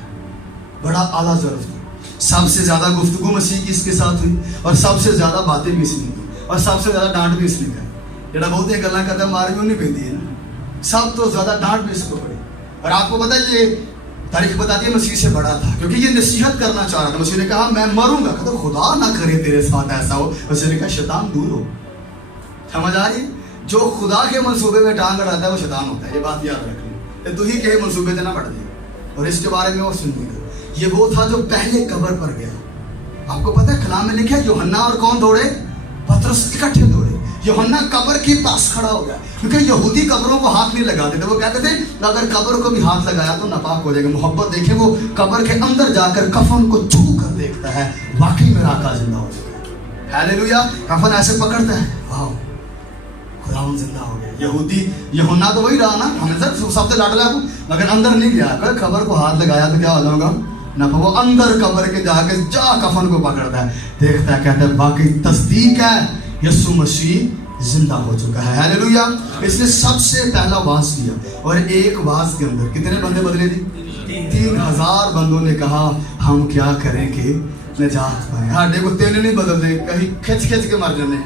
बड़ा आला ज़र्फ था। सबसे ज्यादा गुफ्तगू मसीह की इसके साथ हुई और सबसे ज्यादा बातें भी इसने की और सबसे ज्यादा डांट भी इसने खाई। जरा बहुत एक गल्ला कहता मार भी नहीं पैदी है ना, सब तो ज्यादा डांट भी इसको पड़ी। और आपको पता है ये तारीख बताती है मसीह से बड़ा था, क्योंकि ये नसीहत करना चाह रहा था। मसीह ने कहा मैं मरूंगा, कहता खुदा ना करे तेरे साथ ऐसा हो। मसीह ने कहा शैतान दूर हो। समझ आ रही है? जो खुदा के मंसूबे में टांग अड़ाता है वो शैतान होता है, ये बात याद रखनी। तू ही के मंसूबे से ना बढ़ जाए। और इसके बारे में और सुनिएगा, ये वो था जो पहले कब्र पर गया। आपको पता है कलाम में लिखा है यूहन्ना और कौन दौड़े? पतरस इकट्ठे दौड़े। यूहन्ना कब्र के पास खड़ा हो गया, क्योंकि यहूदी कब्रों को हाथ नहीं लगाते थे। वो कहते थे अगर कब्र को भी हाथ लगाया तो नापाक हो जाएगा। मोहब्बत देखें, वो कब्र के अंदर जाकर कफन को छू कर देखता है, वाकई मेरा आका जिंदा हो चुका है। हालेलुया। कफन ऐसे पकड़ता है, वाह खुदावन जिंदा हो गया। यहूदी यूहन्ना तो वही रहा ना, हमेशा सबसे लाडला है, मगर अंदर नहीं गया। अगर कब्र को हाथ लगाया तो क्या हो जाएगा ना, वो अंदर कब्र के जाके कफन को पकड़ता है, देखता है, कहता है बाकी तस्दीक है यीशु मसीह जिंदा हो चुका है। हालेलुया। इसने सबसे पहला वास किया, और एक वास के अंदर कितने बंदे बदले थे? 3000 बंदों ने कहा हम क्या करें कि निजात पाए। हाँ देखो, तेने नहीं बदलने, कहीं खिंच के मर जाने।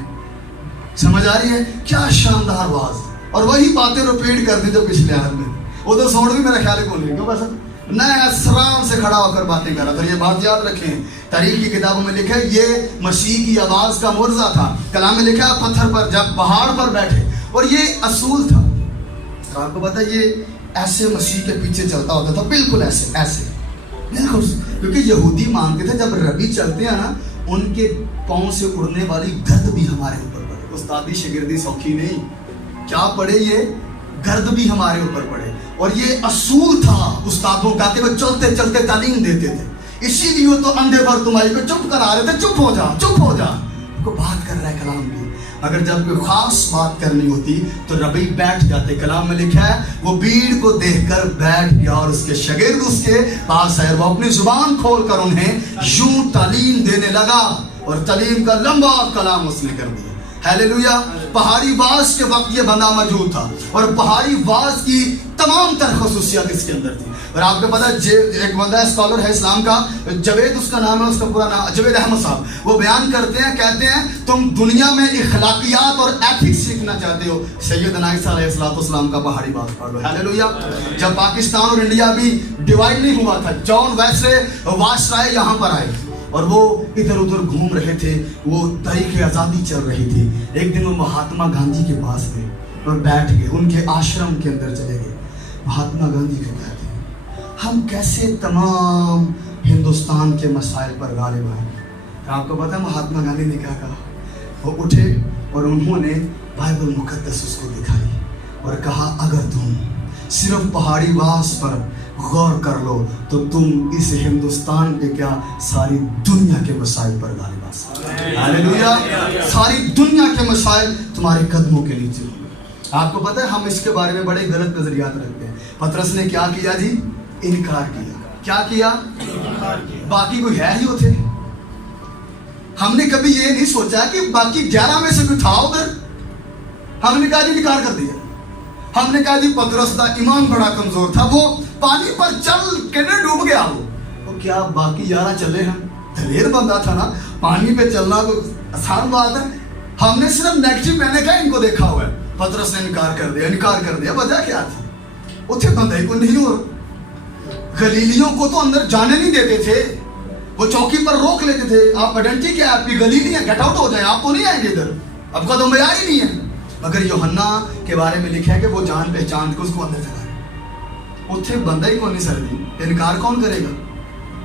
समझ आ रही है? क्या शानदार वास। और वही बातें रिपीट कर दी जो पिछले हाल में। वो तो सोड़ भी मेरा ख्याल है कौन, क्यों बस नया आराम से खड़ा होकर बातें कर रहा था। ये बात याद रखें, तारीख की किताबों में लिखा है ये मसीह की आवाज का मुर्जा था। कलाम में लिखा है पत्थर पर जब पहाड़ पर बैठे, और ये असूल था। तो आपको पता है ये ऐसे मसीह के पीछे चलता होता था, बिल्कुल ऐसे ऐसे बिल्कुल, क्योंकि यहूदी मानते थे जब रबी चलते हैं ना, उनके पाँव से उड़ने वाली गर्द भी हमारे ऊपर पड़े। उस्तादी शिगिर्दी सौखी नहीं, क्या पड़े ये गर्द भी हमारे ऊपर पड़े। और ये असूल था उस्तादों का कि वो चलते चलते तालीम देते थे। इसीलिए वो तो अंधे पर तुम्हारी को चुप करा रहे थे, चुप हो जा चुप हो जा। को बात कर रहा है कलाम की। अगर जब कोई खास बात करनी होती तो रबी बैठ जाते। कलाम में लिखा है वो भीड़ को देखकर बैठ गया, और उसके शागिर्द उसके पास आए, वो अपनी जुबान खोलकर उन्हें यूं तालीम देने लगा। और तालीम का लंबा कलाम उसने कर दिया। हालेलुया। पहाड़ी वास के वक्त ये बंदा मौजूद था, और पहाड़ी वास की तमाम तर खसूसियात इसके अंदर थी। और आपको पता है एक बंदा स्कॉलर है इस्लाम का, जवेद उसका नाम है, उसका पूरा नाम जवेद अहमद साहब, वो बयान करते हैं, कहते हैं तुम दुनिया में इखलाकियात और एथिक्स सीखना चाहते हो, सैयदना ईसा अलैहिस्सलाम का पहाड़ी वास पढ़ लो। हालेलुया। जब पाकिस्तान और इंडिया भी डिवाइड नहीं हुआ था, जॉन वैसे वासराय यहाँ पर आए और वो इधर उधर घूम रहे थे, वो तरीके आज़ादी चल रही थी। एक दिन वो महात्मा गांधी के पास गए और बैठ गए, उनके आश्रम के अंदर चले गए। महात्मा गांधी को कहते हैं हम कैसे तमाम हिंदुस्तान के मसाइल पर गालिब आए। आपको पता है महात्मा गांधी ने क्या कहा? वो उठे और उन्होंने बाइबल मुकद्दस उसको दिखाई और कहा अगर तुम सिर्फ पहाड़ी वास पर गौर कर लो तो तुम इस हिंदुस्तान पे क्या सारी दुनिया के मसाइल पर गालिब आ सकते। हालेलुया। सारी दुनिया के मसाइल तुम्हारे कदमों के नीचे होंगे। आपको पता है हम इसके बारे में बड़े गलत नजरियात रखते हैं। पतरस ने क्या किया जी? इनकार किया। क्या किया? बाकी कोई है ही होते। हमने कभी ये नहीं सोचा कि बाकी 11 में से कोई था उधर। हमने कहा जी इनकार कर दिया। हमने कहा जी पतरस का ईमान बड़ा कमजोर था, वो पानी पर चल के डूब गया। वो क्या बाकी 11 चले हैं? दलेर बंदा था ना, पानी पे चलना तो आसान बात है। हमने सिर्फ नेगेटिव मैंने कहा इनको देखा हुआ है। पतरस ने इनकार कर दिया। वजह क्या थी? उसे बंदे को नहीं, और गलीलियों को तो अंदर जाने नहीं देते थे। वो चौकी पर रोक लेते थे, आप आइडेंटिटी क्या है आपकी? गलीली है, गेट आउट हो जाए, आप तो नहीं आएंगे इधर, अब कदम में आ ही नहीं है। मगर यूहन्ना के बारे में लिखा है कि वो जान पहचान के उसको अंदर चला। उथे बंदा ही कौन नहीं सर दी, इनकार कौन करेगा?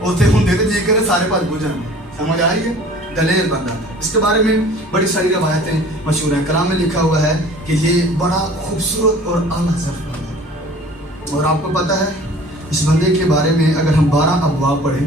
उथे होंगे तो जी करे सारे पास बुझाएंगे। समझ आ रही है? दलेर बंदा था। इसके बारे में बड़ी सारी रवायतें मशहूर हैं। कलाम में लिखा हुआ है कि ये बड़ा खूबसूरत और आला हज़रत बंदा। और आपको पता है इस बंदे के बारे में अगर हम 12 अबवाब पढ़ें,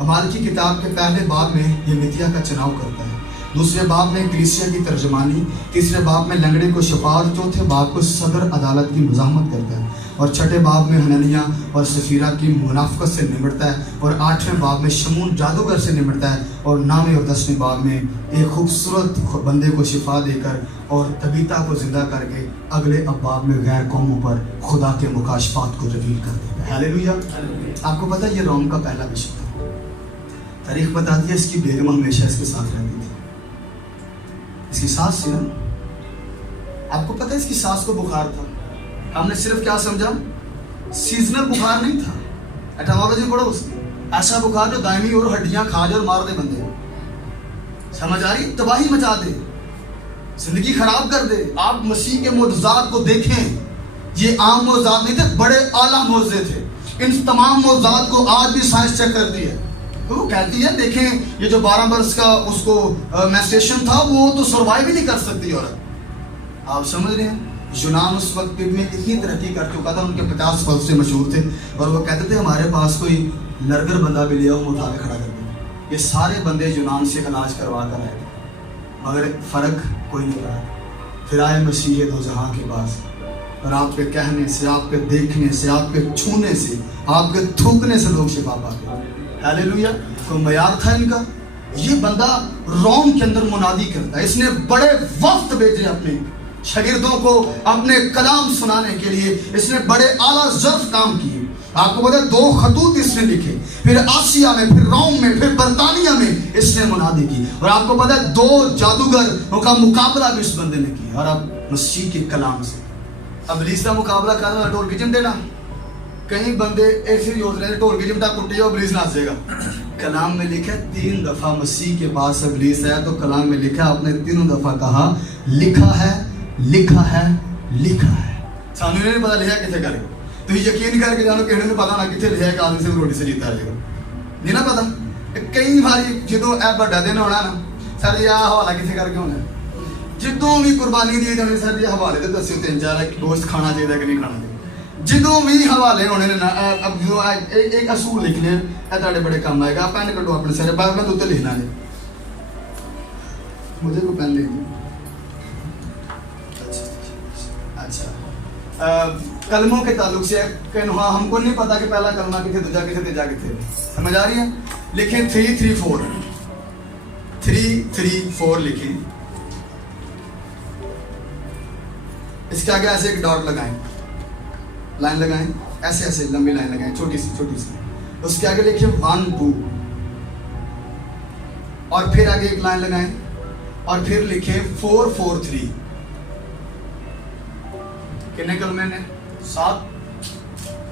अमाल की किताब के पहले बाब में ये मिथिया का चुनाव करता है, दूसरे बाब में कलीसिया की तर्जमानी, तीसरे बाब में लंगड़े को शफा, और चौथे बाब को सदर अदालत की मज़ाहमत करता है, और छठे बाब में हननिया और सफीरा की मुनाफकत से निमटता है, और 8वें बाब में शमून जादूगर से निमटता है, और 9वें और 10वें बाब में एक खूबसूरत बंदे को शिफा देकर और तबीता को जिंदा करके अगले अब्बाब में गैर कौमों पर खुदा के मुकाशफात को रिवील कर देता है। हालेलुया। आपको पता है ये रोम का पहला विषय था। तारीख बताती है इसकी बेगम हमेशा इसके साथ रहती थी। इसकी सास थी ना, आपको पता है इसकी सास को बुखार था। हमने सिर्फ क्या समझा? सीजनल बुखार नहीं था, एटामोलॉजी पढ़ो उसकी, ऐसा बुखार जो दायमी और हड्डियां खा जाए और मार दे बंदे को, समझ आ रही, तबाही मचा दे, जिंदगी खराब कर दे। आप मसीह के मोजज़ात को देखें, ये आम मोजज़ात नहीं थे, बड़े आला मोज़े थे। इन तमाम मोजज़ात को आज भी साइंस चेक करती है, तो वो कहती है देखें ये जो 12 वर्ष का उसको मेंस्ट्रुएशन था वो तो सर्वाइव ही नहीं कर सकती औरत। आप समझ रहे हैं, यूनान उस वक्त में इतनी तरक्की कर चुका था, उनके 50 फल से मशहूर थे, और वो कहते थे हमारे पास कोई नरगर बंदा भी लिया वो उठा के खड़ा कर दे। ये सारे बंदे यूनान से इलाज करवा कर आए मगर फ़र्क कोई नहीं पड़ा। फिर आए मसीह दो जहाँ के पास, और आपके कहने से, आपके देखने से, आपके छूने से, आपके थूकने से लोग शिफा पाते। हालेलुया। तो मयार था इनका। ये बंदा रोम के अंदर मुनादी करता है, इसने बड़े वक्त भेजे अपने शागिर्दों को अपने कलाम सुनाने के लिए, इसने बड़े आला ज़र्फ काम किए। आपको पता है 2 खतूत इसने लिखे, फिर आसिया में, फिर रोम में, फिर बर्तानिया में इसने मुनादी की, और आपको पता है 2 जादूगरों का मुकाबला भी इस बंदे ने किया। और अब मसीह के कलाम से अब इब्लीस का मुकाबला करना, ढोल की चिमटे ना, कई बंदे ऐसे ही होते हैं ढोल की चिमटा कुट्टी और इब्लीस नाचेगा। कलाम में लिखा 3 दफा मसीह के पास इब्लीस है, तो कलाम में लिखा, आपने 3 दफा कहा लिखा है, लिखा है, लिखा है। सानू नहीं पता लिखा कितने करे, तो यकीन करके जानो कि इन्होंने पता ना कितने लिखा कि आदमी से रोटी से जीता रहेगा, नहीं ना पता। कई बारी जो ए बड़ा दिन होना ना, सर यह हवाला कितने करके होना, जिदों भी कुर्बानी दी जानी, सर ये हवाले तो दस्यो 3-4 गोश्त खाना चाहिए कि नहीं खाना चाहिए, जिदों भी हवाले होने ने ना। अब जो एक असूल लिख ले ਤੁਹਾਡੇ बड़े काम आएगा। आप पेन कटो अपने सारे बाइबल के उत्ते लिखना है, मुझे को पेन दे। अच्छा कलमों के ताल्लुक से हाँ, हमको नहीं पता कि पहला कलमा कितने, दूसरा कितने, तीसरा कितने, समझ आ रही है। लिखें 3-3-4, 3-3-4 लिखें, इसके आगे ऐसे एक डॉट लगाएं, लाइन लगाएं, ऐसे ऐसे लंबी लाइन लगाएं, छोटी सी छोटी सी, उसके आगे लिखिए 1-2, और फिर आगे एक लाइन लगाएं, और फिर लिखिए 4-4-3। कितने कलमे ने? 7।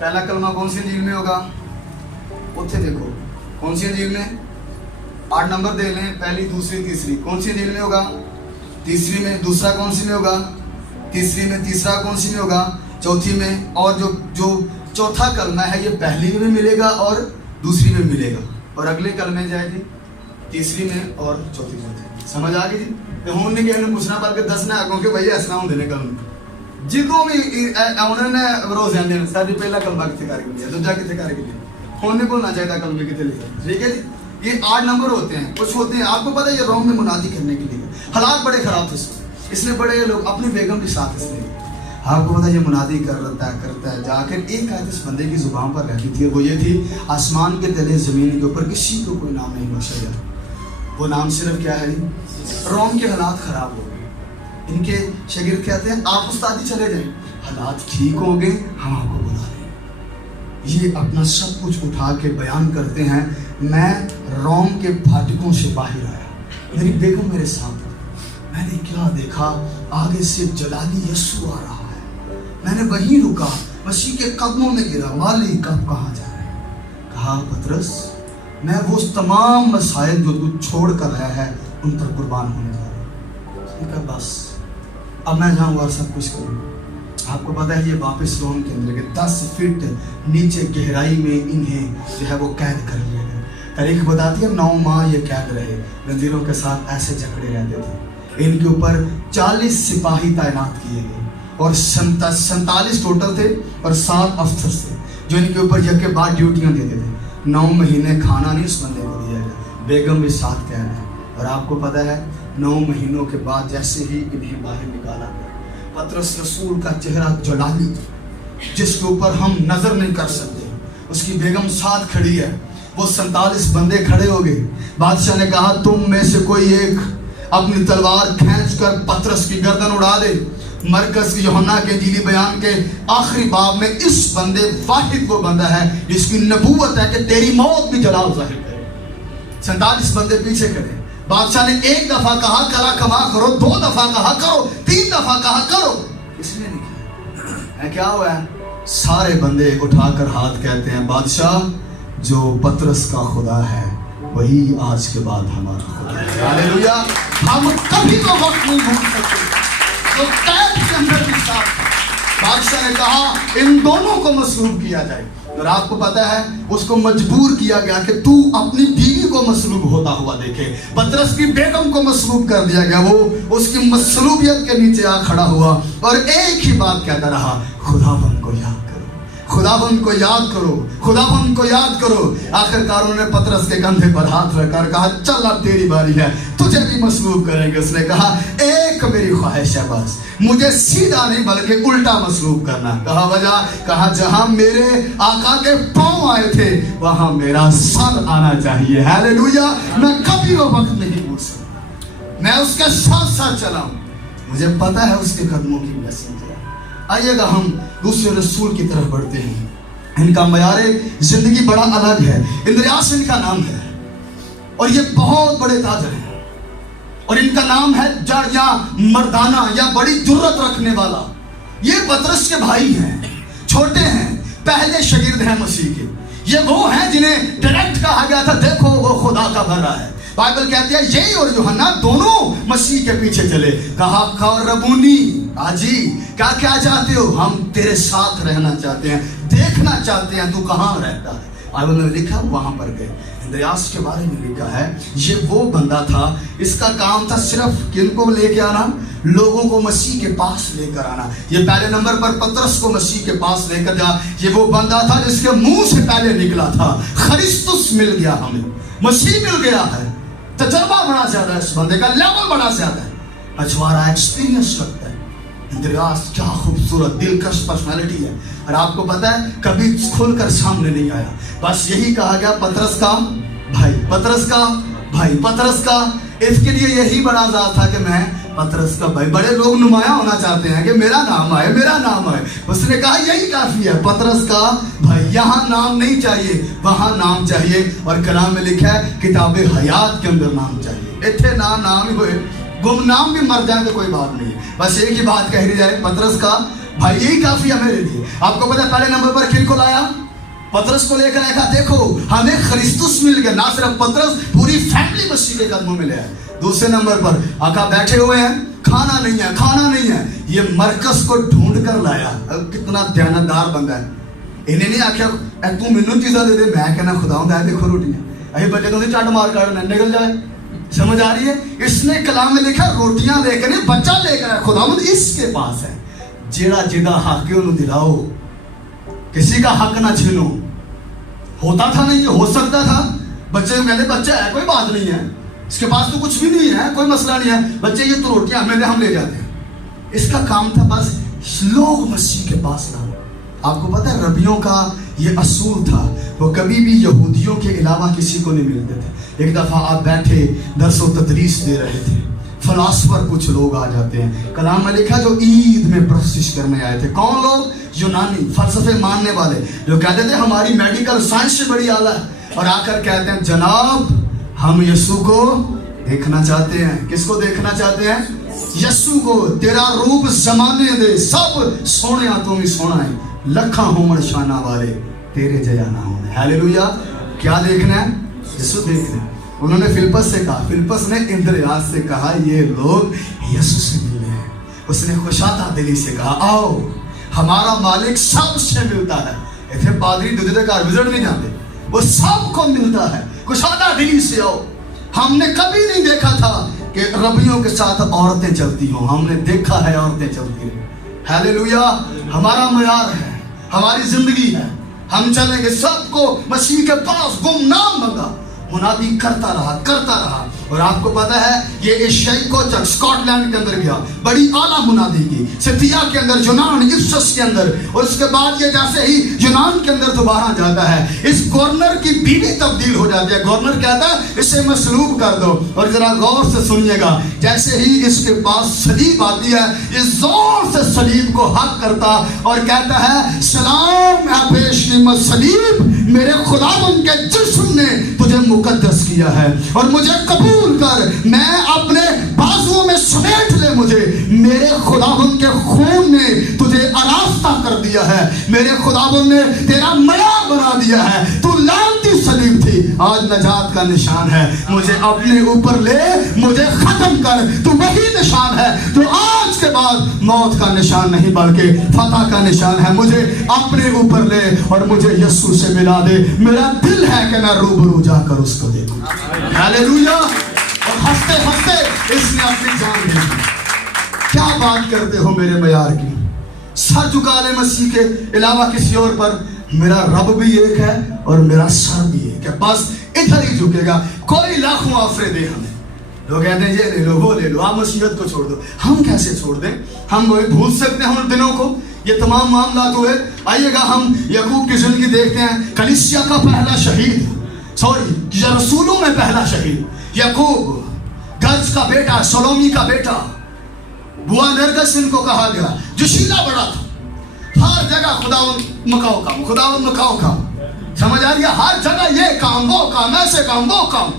पहला कलमा कौन सी इंजील में होगा? उत्थे देखो कौन सी इंजील में, 8 नंबर दे लें, पहली, दूसरी, तीसरी, कौन सी इंजील में होगा? तीसरी में। दूसरा कौन सी में होगा? तीसरी में। तीसरा कौन सी में होगा? चौथी में। और जो चौथा कलमा है ये पहली में मिलेगा और दूसरी में मिलेगा, और अगले कलमे जाएगी तीसरी में और चौथी में। समझ आ गई जी? तो हूँ नहीं कि पूछना पड़ के दसना क्योंकि भाई ऐसा होंगे ने कलम जिदों भी उन्होंने रोज आते हैं सारी पहला कलमा कितने करके लिया, दूसरा कितने करके लिया, होने बोलना चाहिए कलमे कितने लिया, ठीक है जी। ये 8 नंबर होते हैं, कुछ होते हैं आपको पता है ये रोम में मुनादी करने के लिए। हालात बड़े खराब थे, इसलिए बड़े लोग अपनी बेगम के साथ इसलिए आपको पता है ये मुनादी करता है जाकर एक आयत इस बंदे की जुबान पर रहती थी, वो ये थी, आसमान के तले जमीन के ऊपर किसी को कोई नाम नहीं बख्शा गया। वो नाम सिर्फ क्या है? रोम के हालात खराब हो गए। इनके शागिर्द कहते हैं आप उस्तादी चले जाएं, हालात ठीक हो गए, हम आपको बुला लें। ये अपना सब कुछ उठा के बयान करते हैं, मैं रोम के फाटकों से बाहर आया, मेरी बेगम मेरे साथ, मैंने क्या देखा, आगे से जलाली यीशु आ रहा है, मैंने वहीं रुका, मसीह के कदमों में गिरा, मालिक कब कहाँ जा रहे हैं? कहा पतरस मैं वो तमाम मसाइल जो तू छोड़ कर आया है उन पर कुर्बान होने जा रहा हूँ। बस अब मैं जाऊँगा और सब कुछ करूँ। आपको पता है ये वापस रोम के अंदर के 10 फीट नीचे गहराई में इन्हें जो है वो कैद कर लिया गया। तारीख बताती है 9 माह ये कैद रहे, नज़ीरों के साथ ऐसे जकड़े रहते थे। इनके ऊपर 40 सिपाही तैनात किए गए और 47 टोटल थे और 7 अफसर थे जो इनके ऊपर यह के बाद ड्यूटियाँ देते थे। 9 महीने खाना नहीं उस बंदे को दिया गया, बेगम भी साथ कैद है। और आपको पता है 9 महीनों के बाद जैसे ही इन्हें बाहर निकाला गया, पतरस रसूल का चेहरा जलाली जिसके ऊपर हम नजर नहीं कर सकते, उसकी बेगम साथ खड़ी है, वो 47 बंदे खड़े हो गए। बादशाह ने कहा तुम में से कोई एक अपनी तलवार खींचकर पतरस की गर्दन उड़ा दे। मरकज यूहन्ना के इंजीली बयान के आखिरी बाब में इस बंदे वाहिद वो बंदा है जिसकी नबूवत है कि तेरी मौत भी जलाल जाहिर करे। 47 बंदे पीछे खड़े। बादशाह ने 1 दफा कहा कला कमा करो, 2 दफा कहा करो, 3 दफा कहा करो, इसने नहीं किया। क्या हुआ है? सारे बंदे उठाकर हाथ कहते हैं, बादशाह जो पतरस का खुदा है वही आज के बाद हमारा खुदा है। हालेलुया। हम कभी तो वक्त नहीं भूल सकते जो कैद के अंदर भी साथ था। बादशाह ने कहा इन दोनों को मसलूब किया जाए, और आपको पता है उसको मजबूर किया गया कि तू अपनी बीवी को मसलूब होता हुआ देखे। पतरस की बेगम को मसलूब कर दिया गया, वो उसकी मसलूबियत के नीचे आ खड़ा हुआ और एक ही बात कहता रहा, खुदावंद को याद करो, खुदावंद को याद करो, खुदावंद को याद करो। आखिरकार उन्होंने पतरस के कंधे पर हाथ रखकर कहा, चल अब तेरी बारी है, तुझे भी मसलूब करेंगे। उसने कहा एक मेरी ख्वाहिश है, बस मुझे सीधा नहीं बल्कि उल्टा मसलूब करना। कहा वजह, कहा जहां मेरे आका के पांव आए थे वहां मेरा सर आना चाहिए। हालेलुया। मैं कभी वो वक्त नहीं भूल सकता, मैं उसके साथ साथ चला हूं, मुझे पता है उसके कदमों की ब्लेसिंग है। आइएगा हम दूसरे रसूल की तरफ बढ़ते हैं। इनका मयारे जिंदगी बड़ा अलग है। इंद्रियास इनका नाम है और ये बहुत बड़े ताजर हैं, और इनका नाम है जड़ या मर्दाना या बड़ी जुर्रत रखने वाला। ये पतरस के भाई हैं, छोटे हैं, पहले शागिर्द हैं मसीह के। ये वो हैं जिन्हें डायरेक्ट कहा गया था, देखो वो खुदा का भरा है। बाइबल कहती है यही और यूहन्ना दोनों मसीह के पीछे चले। कहा रबूनी, आजी क्या क्या चाहते हो? हम तेरे साथ रहना चाहते हैं, देखना चाहते हैं तू कहाँ रहता है। बाइबल में लिखा वहां पर गए। इंद्रियास के बारे में लिखा है ये वो बंदा था, इसका काम था सिर्फ किनको लेके आना, लोगों को मसीह के पास लेकर आना। ये पहले नंबर पर पतरस को मसीह के पास लेकर जा। ये वो बंदा था जिसके मुंह से पहले निकला था, खरिस्तुस मिल गया, हमें मसीह मिल गया है। तजर्बा बड़ा ज्यादा है, इस बंदे का लेवल बड़ा ज्यादा है, अछवारा एक्सपीरियंस रखता है। इंद्रियास क्या खूबसूरत दिलकश पर्सनालिटी है, और आपको पता है कभी खुलकर सामने नहीं आया, बस यही कहा गया पतरस का भाई, पतरस का भाई, पतरस का। इसके लिए यही बड़ा ज़ात था कि मैं पतरस का भाई। बड़े लोग नुमाया होना चाहते हैं कि मेरा नाम आए, मेरा नाम आए। उसने कहा यही काफी है, पतरस का भाई। यहाँ नाम नहीं चाहिए, वहाँ नाम चाहिए, और कलाम में लिखा है किताब हयात के अंदर नाम चाहिए। इतने नाम ही हुए, गुमनाम भी मर जाए तो कोई बात नहीं है, बस एक ही बात कह दी जाए, पतरस का भाई, यही काफी है मेरे लिए। आपको पता है पहले नंबर पर किनको लाया? पतरस को लेकर आया। देखो हमें खरिस्तुस मिल गया। ना सिर्फ पतरस, पूरी फैमिली मसीह के कदमों में ले आए। दूसरे नंबर पर आका बैठे हुए हैं, खाना नहीं है, खाना नहीं है, ये मरकस को ढूंढ कर लाया। अब कितना ध्यानदार बंदा है। इन्हें नहीं आख्या तू मैनू चीज़ा दे दे, मैं कहना खुदा देखो रोटियां, अभी बच्चे को चट मार कर निकल जाए। समझ आ रही है? इसने कलाम में लिखा रोटियां लेकर नहीं, बच्चा लेकर है, खुदावंद इसके पास है। जेड़ा जिदा हक है दिलाओ, किसी का हक ना छीनो। होता था नहीं, हो सकता था। बच्चे को कहते बच्चा है, कोई बात नहीं है, इसके पास तो कुछ भी नहीं है, कोई मसला नहीं है, बच्चे ये तो रोटियां हमें हम ले जाते हैं। इसका काम था बस लोग मसीह के पास लाओ। आपको पता है रबियों का ये असूल था, वो कभी भी यहूदियों के अलावा किसी को नहीं मिलते थे। एक दफा आप बैठे दर्स व तदरीस दे रहे थे, फलासफर कुछ लोग आ जाते हैं। कलाम में लिखा जो ईद में प्रशिश करने आए थे। कौन लोग? यूनानी फलसफे मानने वाले, जो कहते थे हमारी मेडिकल साइंस से बड़ी आला है, और आकर कहते हैं जनाब हम यीशु को देखना चाहते हैं। किसको देखना चाहते हैं? यीशु को। तेरा रूप जमाने दे, सब सोने तुम ही सोना है, लखा होमड़ शाना वाले तेरे जया ना होने। हालेलुया। क्या देखना है? यीशु देखना है। उन्होंने फिलिप्पस से कहा, फिलिप्पस ने इंद्रियास से कहा ये लोग यीशु से मिलने हैं। उसने खुशादा दिली से कहा आओ, हमारा मालिक सबसे मिलता है। इतने पादरी दूसरे का विजिट नहीं जाते, वो सबको मिलता है। खुशादा दिली से आओ। हमने कभी नहीं देखा था कि रबियों के साथ औरतें चलती हो, हमने देखा है औरतें चलती हैं। हालेलुया। हमारा मयार है, हमारी जिंदगी है, हम चलेंगे सबको मसीह के पास। गुमनाम बंदा मुनादी करता रहा। और आपको पता है ये एशियाई कोचक स्कॉटलैंड के अंदर गया, बड़ी आला मुनादी की, सिथिया के अंदर, यूनान, इफ्सस के अंदर, और उसके बाद ये जैसे ही यूनान के अंदर दोबारा जाता है, इस गवर्नर की बीवी तब्दील हो जाती है। गवर्नर कहता है इसे मसलूब कर दो। और जरा गौर से सुनिएगा, जैसे ही इसके पास सलीब आती है, ये जोर से सलीब को हक करता और कहता है सलाम सलीब, मेरे खुदावंद के जिस्म ने तुझे मुकद्दस किया है और मुझे कबूल कर, मैं अपने बाजुओं में समेट ले मुझे, मेरे खुदावंद के खून ने तुझे आरास्ता कर दिया دیا ہے, میرے خداوند نے تیرا معیار بنا دیا ہے. تو لعنتی صلیب تھی, آج نجات کا نشان ہے. مجھے اپنے اوپر لے, مجھے ختم کر. تو وہی نشان ہے جو آج کے بعد موت کا نشان نہیں بلکہ فتح کا نشان ہے. مجھے اپنے اوپر لے اور مجھے یسوع سے ملا دے. میرا دل ہے کہ میں روبرو جا کر اس کو دیکھوں. ہاللیلویا. اور ہنستے ہنستے اس نے اپنی جان دے دی. کیا بات کرتے ہو میرے معیار کی. سر جھکا لے مسیح کے علاوہ کسی اور پر. میرا رب بھی ایک ہے اور میرا سر بھی ایک ہے, بس ادھر ہی جھکے گا. کوئی لاکھوں آفرے دے ہمیں, لوگ کہتے ہیں یہ لے لو وہ لے لو, آپ مسیحیت کو چھوڑ دو. ہم کیسے چھوڑ دیں؟ ہم وہی بھول سکتے ہیں ان دنوں کو. یہ تمام معاملات ہوئے. آئیے گا ہم یعقوب کی زندگی دیکھتے ہیں. کلیسیا کا پہلا شہید, سوری رسولوں میں پہلا شہید یعقوب, گرز کا بیٹا, سلومی کا بیٹا, بوا نرگس ان کو کہا گیا, جوشیلا بڑا تھا. ہر جگہ خداوند مکاؤ کام, خداوند مکاؤ کام. سمجھ آ رہی ہے؟ ہر جگہ یہ کام وہ کام, ایسے کام وہ کام.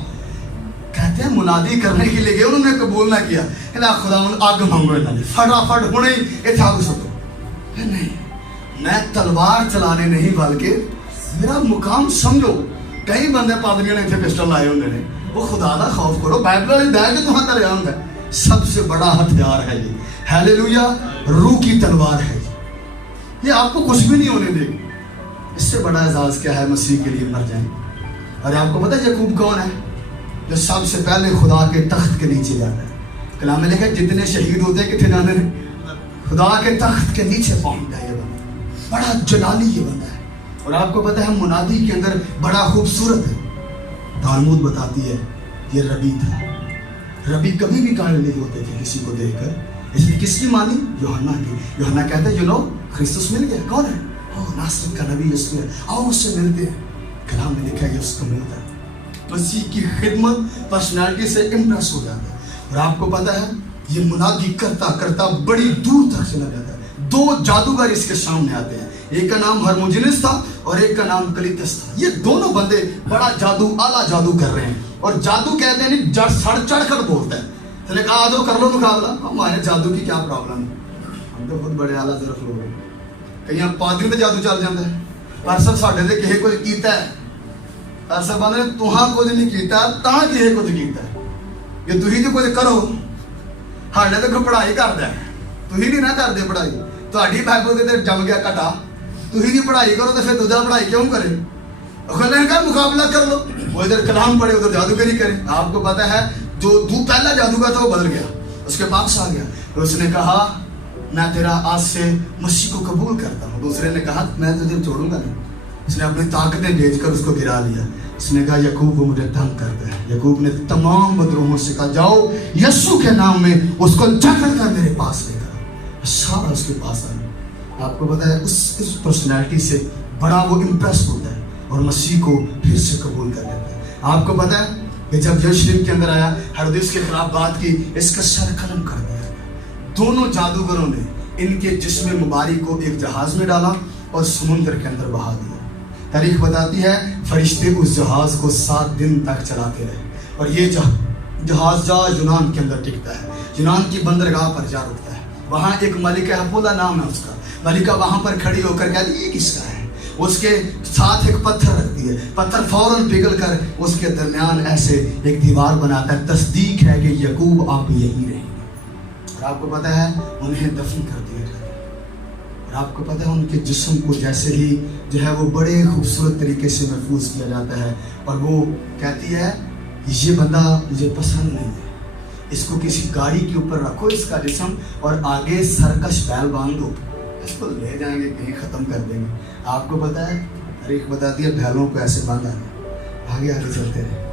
کہتے ہیں منادی کرنے کے لیے گئے, انہوں نے قبول نہ کیا. خداوند آگ منگو انہیں فٹافٹ ہونے اتھا گسو. نہیں, میں تلوار چلانے نہیں بلکہ میرا مقام سمجھو. کئی بندے پادریوں نے اتنے پسٹل لائے ہوتے ہیں. وہ خدا دا خوف کرو, بائبل والی بیگ تو ہاتھ رہا ہوں. سب سے بڑا ہتھیار ہے یہ. ہاللیلویا. روح کی تلوار ہے یہ, آپ کو کچھ بھی نہیں ہونے دے گی. اس سے بڑا اعزاز کیا ہے مسیح کے لیے مر جائیں. اور آپ کو پتہ ہے یعقوب کون ہے؟ جو سب سے پہلے خدا کے تخت کے نیچے جاتا ہے. کلام میں لکھا ہے جتنے شہید ہوتے ہیں کتنے جانے ہیں؟ خدا کے تخت کے نیچے پہنچتا ہے. یہ بندہ بڑا جلالی یہ بندہ ہے. اور آپ کو پتہ ہے منادی کے اندر بڑا خوبصورت ہے. تالمود بتاتی ہے یہ ربی تھا. ربی کبھی بھی قائل نہیں ہوتے تھے کسی کو دیکھ کر. اس نے کس کی مانی؟ یوحنا کی. یوحنا کہتا ہے یو نو کرسٹس مل گیا. کون ہے؟ ناصرت کا نبی یسوع ہے, آؤ اس سے ملتے ہیں. کلام میں لکھا ہے یہ اس کو ملتا ہے. مسیح کی خدمت پرسنالٹی سے امپریس ہو جاتا ہے. اور آپ کو پتہ ہے یہ منادی کرتا کرتا بڑی دور تک چلا جاتا ہے. دو جادوگر اس کے سامنے آتے ہیں. ایک کا نام ہرموجنس تھا اور ایک کا نام کلیتس تھا. یہ دونوں بندے بڑا جادو, اعلیٰ جادو کر رہے ہیں. اور جادو کہتے ہیں نہیں, سڑ چڑھ کر بولتا ہے. تو نے کہا آدھو کر لو مقابلہ. ہمارے جادو کی کیا پرابلم ہے, ہم تو بہت بڑے اعلیٰ ظرف لوگ ہیں. کہیں پادری تے جادو چل جاتا ہے, پر سب ساڈے تے کہے کچھ کیتا ہے. پر سب بندے تہاں کچھ نہیں کیتا تاں کہے کچھ کیتا ہے. یہ تھی جو کچھ کرو, ہاڈے تے کوئی پڑھائی کردا ہے, تھی نہیں نہ کردے پڑھائی. تہاڈی بائبل دے تے جم گیا کٹا, تھی دی پڑھائی کرو تو پھر دوجا پڑھائی کیوں کرے؟ کہنے کا مقابلہ کر لو. وہ ادھر کلام پڑھے ادھر جادوگری کرے. آپ کو پتہ ہے جو پہلا جادوگر تھا وہ بدل گیا, اس کے پاس آ گیا. اور اس نے کہا میں تیرا آج سے مسیح کو قبول کرتا ہوں. دوسرے نے کہا میں تجھے چھوڑوں گا نہیں. اس نے اپنی طاقتیں بھیج کر اس کو گرا لیا. اس نے کہا یعقوب وہ مجھے تنگ کرتا ہے. یعقوب نے تمام بدروہوں سے کہا جاؤ یسوع کے نام میں اس کو جکڑ کر میرے پاس لے کر. سارا اس کے پاس آیا. آپ کو پتہ ہے اس پرسنالٹی سے بڑا وہ امپریس ہوتا ہے اور مسیح کو پھر سے قبول کر لیتا ہے. آپ کو پتہ ہے کہ جب یروشلم کے اندر آیا, ہیرودیس کے خلاف بات کی, اس کا سر قلم کر دیا. دونوں جادوگروں نے ان کے جسم مبارک کو ایک جہاز میں ڈالا اور سمندر کے اندر بہا دیا. تاریخ بتاتی ہے فرشتے اس جہاز کو 7 دن تک چلاتے رہے. اور یہ جہاز جا یونان کے اندر ٹکتا ہے. یونان کی بندرگاہ پر جا رکتا ہے. وہاں ایک ملکہ اپولا نام ہے اس کا. ملکہ وہاں پر کھڑی ہو کر کہتی یہ کس کا ہے؟ اس کے ساتھ ایک پتھر رکھتی ہے. پتھر فوراً پگھل کر اس کے درمیان ایسے ایک دیوار بناتا ہے. تصدیق ہے کہ یعقوب آپ یہی رہیں گے. اور آپ کو پتہ ہے انہیں دفن کر دیا جاتا ہے. اور آپ کو پتہ ہے ان کے جسم کو جیسے ہی جو ہے وہ بڑے خوبصورت طریقے سے محفوظ کیا جاتا ہے. اور وہ کہتی ہے یہ بندہ مجھے پسند نہیں ہے, اس کو کسی گاڑی کے اوپر رکھو اس کا جسم, اور آگے سرکش بیل باندھ دو, اس کو لے جائیں گے کہیں ختم کر دیں گے. آپ کو پتہ ہے تاریخ بتاتی ہے بیلوں کو ایسے باندھا آگے آگے چلتے رہے.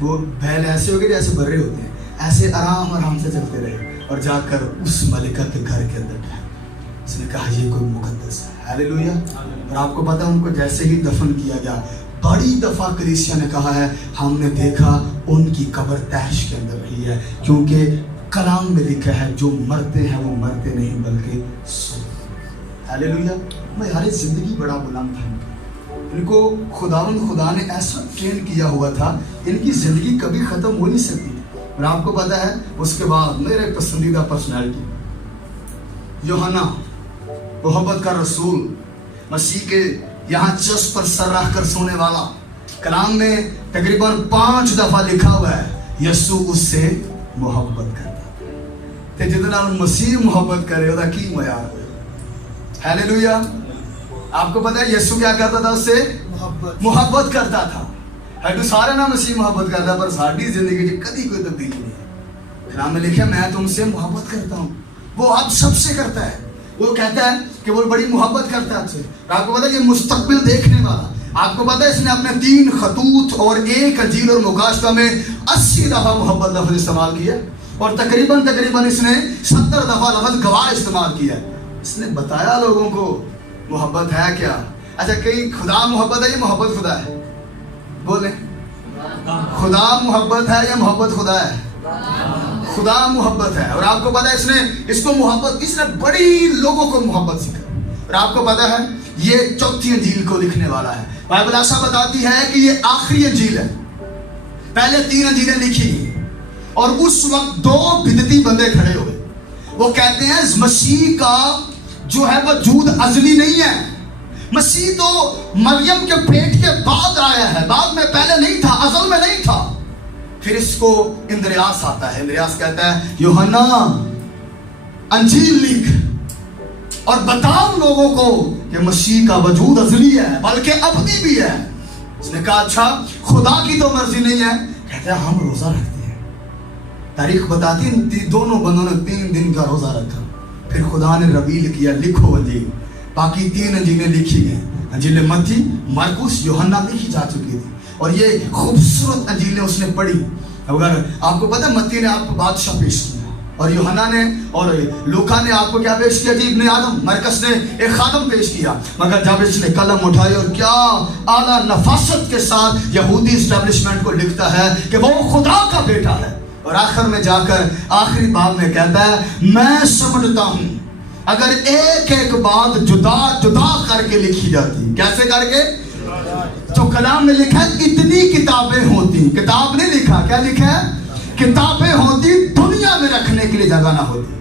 وہ بیل ایسے ہو گئے جیسے برے ہوتے ہیں, ایسے آرام سے چلتے رہے اور جا کر اس ملکہ کے گھر کے اندر ٹھہرے. اس نے کہا یہ کوئی مقدس ہے. ہاللیلویا. اور آپ کو پتہ ہے ان کو جیسے ہی دفن کیا گیا, بڑی دفعہ کلیسیا نے کہا ہے ہم نے دیکھا ان کی قبر تحش کے اندر رہی ہے, کیونکہ کلام میں لکھا ہے جو مرتے ہیں وہ مرتے نہیں بلکہ سوتے. ہاللیلویا. ہماری زندگی بڑا بلند ہے. ان کو خدا نے ایسا ٹرین کیا ہوا تھا, ان کی زندگی کبھی ختم ہو نہیں سکتی. اور آپ کو پتہ ہے اس کے بعد میرے پسندیدہ پرسنالٹی یوحنا, मोहब्बत का रसूल, मसीह के यहाँ चस पर सर रख कर सोने वाला। कलाम में तकरीबन 5 दफा लिखा हुआ है यीशु उससे मोहब्बत करता ते जिदे नाल मसीह मोहब्बत करे ओदा की मयार होए। हालेलुया। आपको पता है यीशु क्या करता था? उससे मोहब्बत करता था। हटू सारे ना मसीह मोहब्बत करता, पर साड़ी जिंदगी च कदी कोई तब्दीली नहीं। कलाम में लिखा मैं तुमसे मोहब्बत करता हूँ। वो आप सबसे करता है। वो कहता है कि वो बड़ी मोहब्बत करता है आपसे। आपको पता है ये मुस्तकबिल देखने वाला, आपको पता है इसने अपने 3 खतूत और 1 अंजील और मुकाशफा में 80 दफा मोहब्बत लफ्ज इस्तेमाल किया, और तकरीबन इसने 70 दफा लफ्ज गवाह इस्तेमाल किया। इसने बताया लोगों को मोहब्बत है क्या। अच्छा, कहीं खुदा मोहब्बत है या मोहब्बत खुदा है? बोले, खुदा मोहब्बत है या मोहब्बत खुदा है? खुदा मोहब्बत है। और आपको पता है इसने बड़ी लोगों को मोहब्बत सिखाई। और आपको पता है ये 4थी अंजील को लिखने वाला है। बाइबल ऐसा बताती है कि ये आखिरी अंजील है। पहले 3 अंजीलें लिखी और उस वक्त 2 बिदती बंदे खड़े हुए। वो कहते हैं मसीह का जो है वजूद अजली नहीं है। मसीह तो मरियम के पेट के बाद आया है, बाद में पहले नहीं था, अजल में नहीं था। फिर इसको इंद्रियास आता है। इंद्रियास कहता है यूहन्ना अंजील लिख और बताओ लोगों को कि मसीह का वजूद अजली है बल्कि अबदी भी है। उसने कहा अच्छा खुदा की तो मर्जी नहीं है। कहते हैं हम रोजा रखते हैं। तारीख बताती है दोनों बंदों ने 3 दिन का रोजा रखा। फिर खुदा ने रवील किया लिखो अंजील। बाकी 3 अंजीलें लिखी गई। अंजील मत्ती, मरकुस, यूहन्ना लिखी जा चुकी थी और ये खूबसूरत अंजीलें उसने पढ़ी। अगर आपको पता है मत्ती ने आपको बादशाह पेश किया और यूहन्ना ने और लूका ने आपको क्या पेश किया जी? इब्ने आदम। मरकस ने एक खादम पेश किया। मगर जब इसने कलम उठाई और क्या आला नफासत के साथ यहूदी एस्टेब्लिशमेंट को लिखता है कि वो खुदा का बेटा है। और आखिर में जाकर आखिरी बाब में कहता है मैं समझता हूं अगर एक एक बात जुदा जुदा करके लिखी जाती। कैसे करके? तो कलाम में लिखा है इतनी किताबें होती। किताब नहीं लिखा, क्या लिखा है? किताबें होती, दुनिया में रखने के लिए जगह ना होती।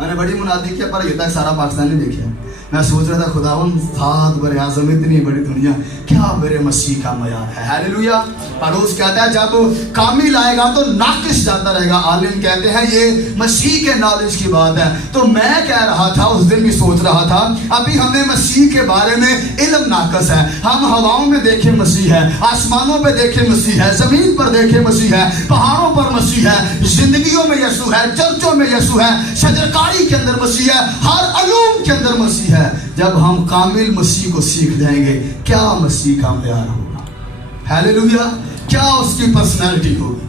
मैंने बड़ी मुनादी किया पर ये तक सारा पाकिस्तान नहीं देखा। मैं सोच रहा था खुदावन साथ बड़े आज़म इतनी बड़ी दुनिया क्या मेरे मसीह का मयार है। हालेलुया। परोस कहता है जब कामिल आएगा तो नाकिस जाता रहेगा। आलिम कहते हैं ये मसीह के नॉलेज की बात है। तो मैं कह रहा था उस दिन भी सोच रहा था अभी हमें मसीह के बारे में इल्म नाकस है। हम हवाओं में देखे मसीह है, आसमानों पे देखे मसीह है, जमीन पर देखे मसीह है, पहाड़ों पर मसीह है, जिंदगियों में यीशु है, चर्चों में यीशु है, शजरकारी के अंदर मसीह है, हर अलूम के अंदर मसीह है। जब हम कामिल मसीह को सीख जाएंगे क्या मसीह का प्यार होगा। हालेलुया। क्या उसकी पर्सनालिटी होगी।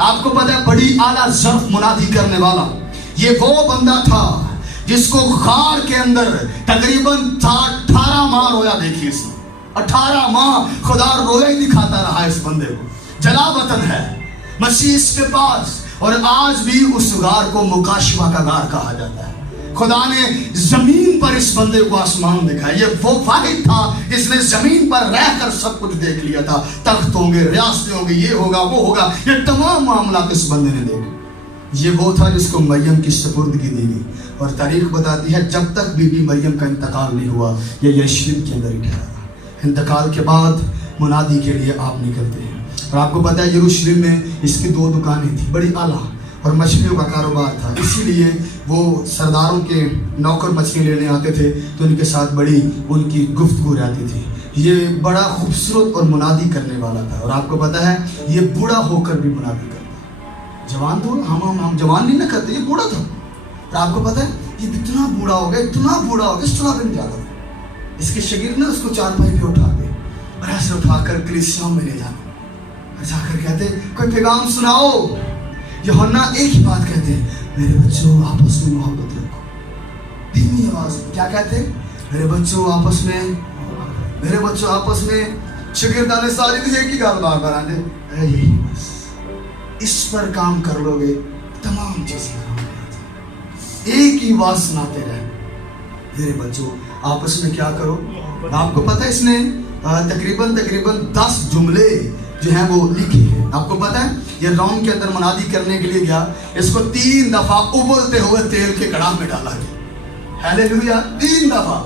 आपको पता है बड़ी आला ज़र्फ मुनादी करने वाला ये वो बंदा था जिसको गार के अंदर तकरीबन 18 माह रोया। देखिए इसने 18 माह खुदा रोया ही दिखाता रहा इस बंदे को। जला वतन है मसीह इसके पास और आज भी उस गार को मुकाशफा का गार कहा जाता है। खुदा ने जमीन पर इस बंदे को आसमान दिखाया। ये वो वाहिद था जिसने जमीन पर रहकर सब कुछ देख लिया था। तख्त होंगे, रियासतें होंगी, ये होगा वो होगा, ये तमाम मामला इस बंदे ने देखे। ये वो था जिसको मरियम की सपुर्दगी दी गई। और तारीख बताती है जब तक बीबी मरियम का इंतकाल नहीं हुआ ये यशरिब के अंदर ही ठहरा। इंतकाल के बाद मुनादी के लिए आप निकलते हैं। और आपको पता है यरूशलेम में इसकी 2 दुकानें थी, बड़ी आला, और मछलियों का कारोबार था। इसीलिए वो सरदारों के नौकर मछली लेने आते थे तो उनके साथ बड़ी उनकी गुफ्तगू रहती थी। ये बड़ा खूबसूरत और मुनादी करने वाला था। और आपको पता है ये बूढ़ा होकर भी मुनादी करता। जवान तो हम जवान नहीं ना करते, ये बूढ़ा था। और आपको पता है ये इतना बूढ़ा हो गया, इतना बूढ़ा हो गया, सुना भी नहीं जाता। इसके शगीर ने उसको चारपाई पे उठाते और ऐसे उठाकर कलीसियाओं में ले जाते और जाकर कहते कोई पैगाम सुनाओ। यूहन्ना एक ही बात कहते हैं मेरे बच्चों आपस में मोहब्बत रखो। धीमी आवाज क्या कहते हैं? मेरे बच्चों आपस में शागिर्दाने सारी एक ही गाल बार बार आते यही बस इस पर काम कर लोगे तमाम चीजें एक ही बात सुनाते रहे। मेरे बच्चों आपस में क्या करो। आपको पता है इसने तकरीबन 10 जुमले जो हैं वो लिखे हैं। आपको पता है ये रोम के अंदर मुनादी करने के लिए गया, इसको 3 दफा उबलते हुए तेल के कड़ाह में डाला गया। हालेलुया। 3 दफा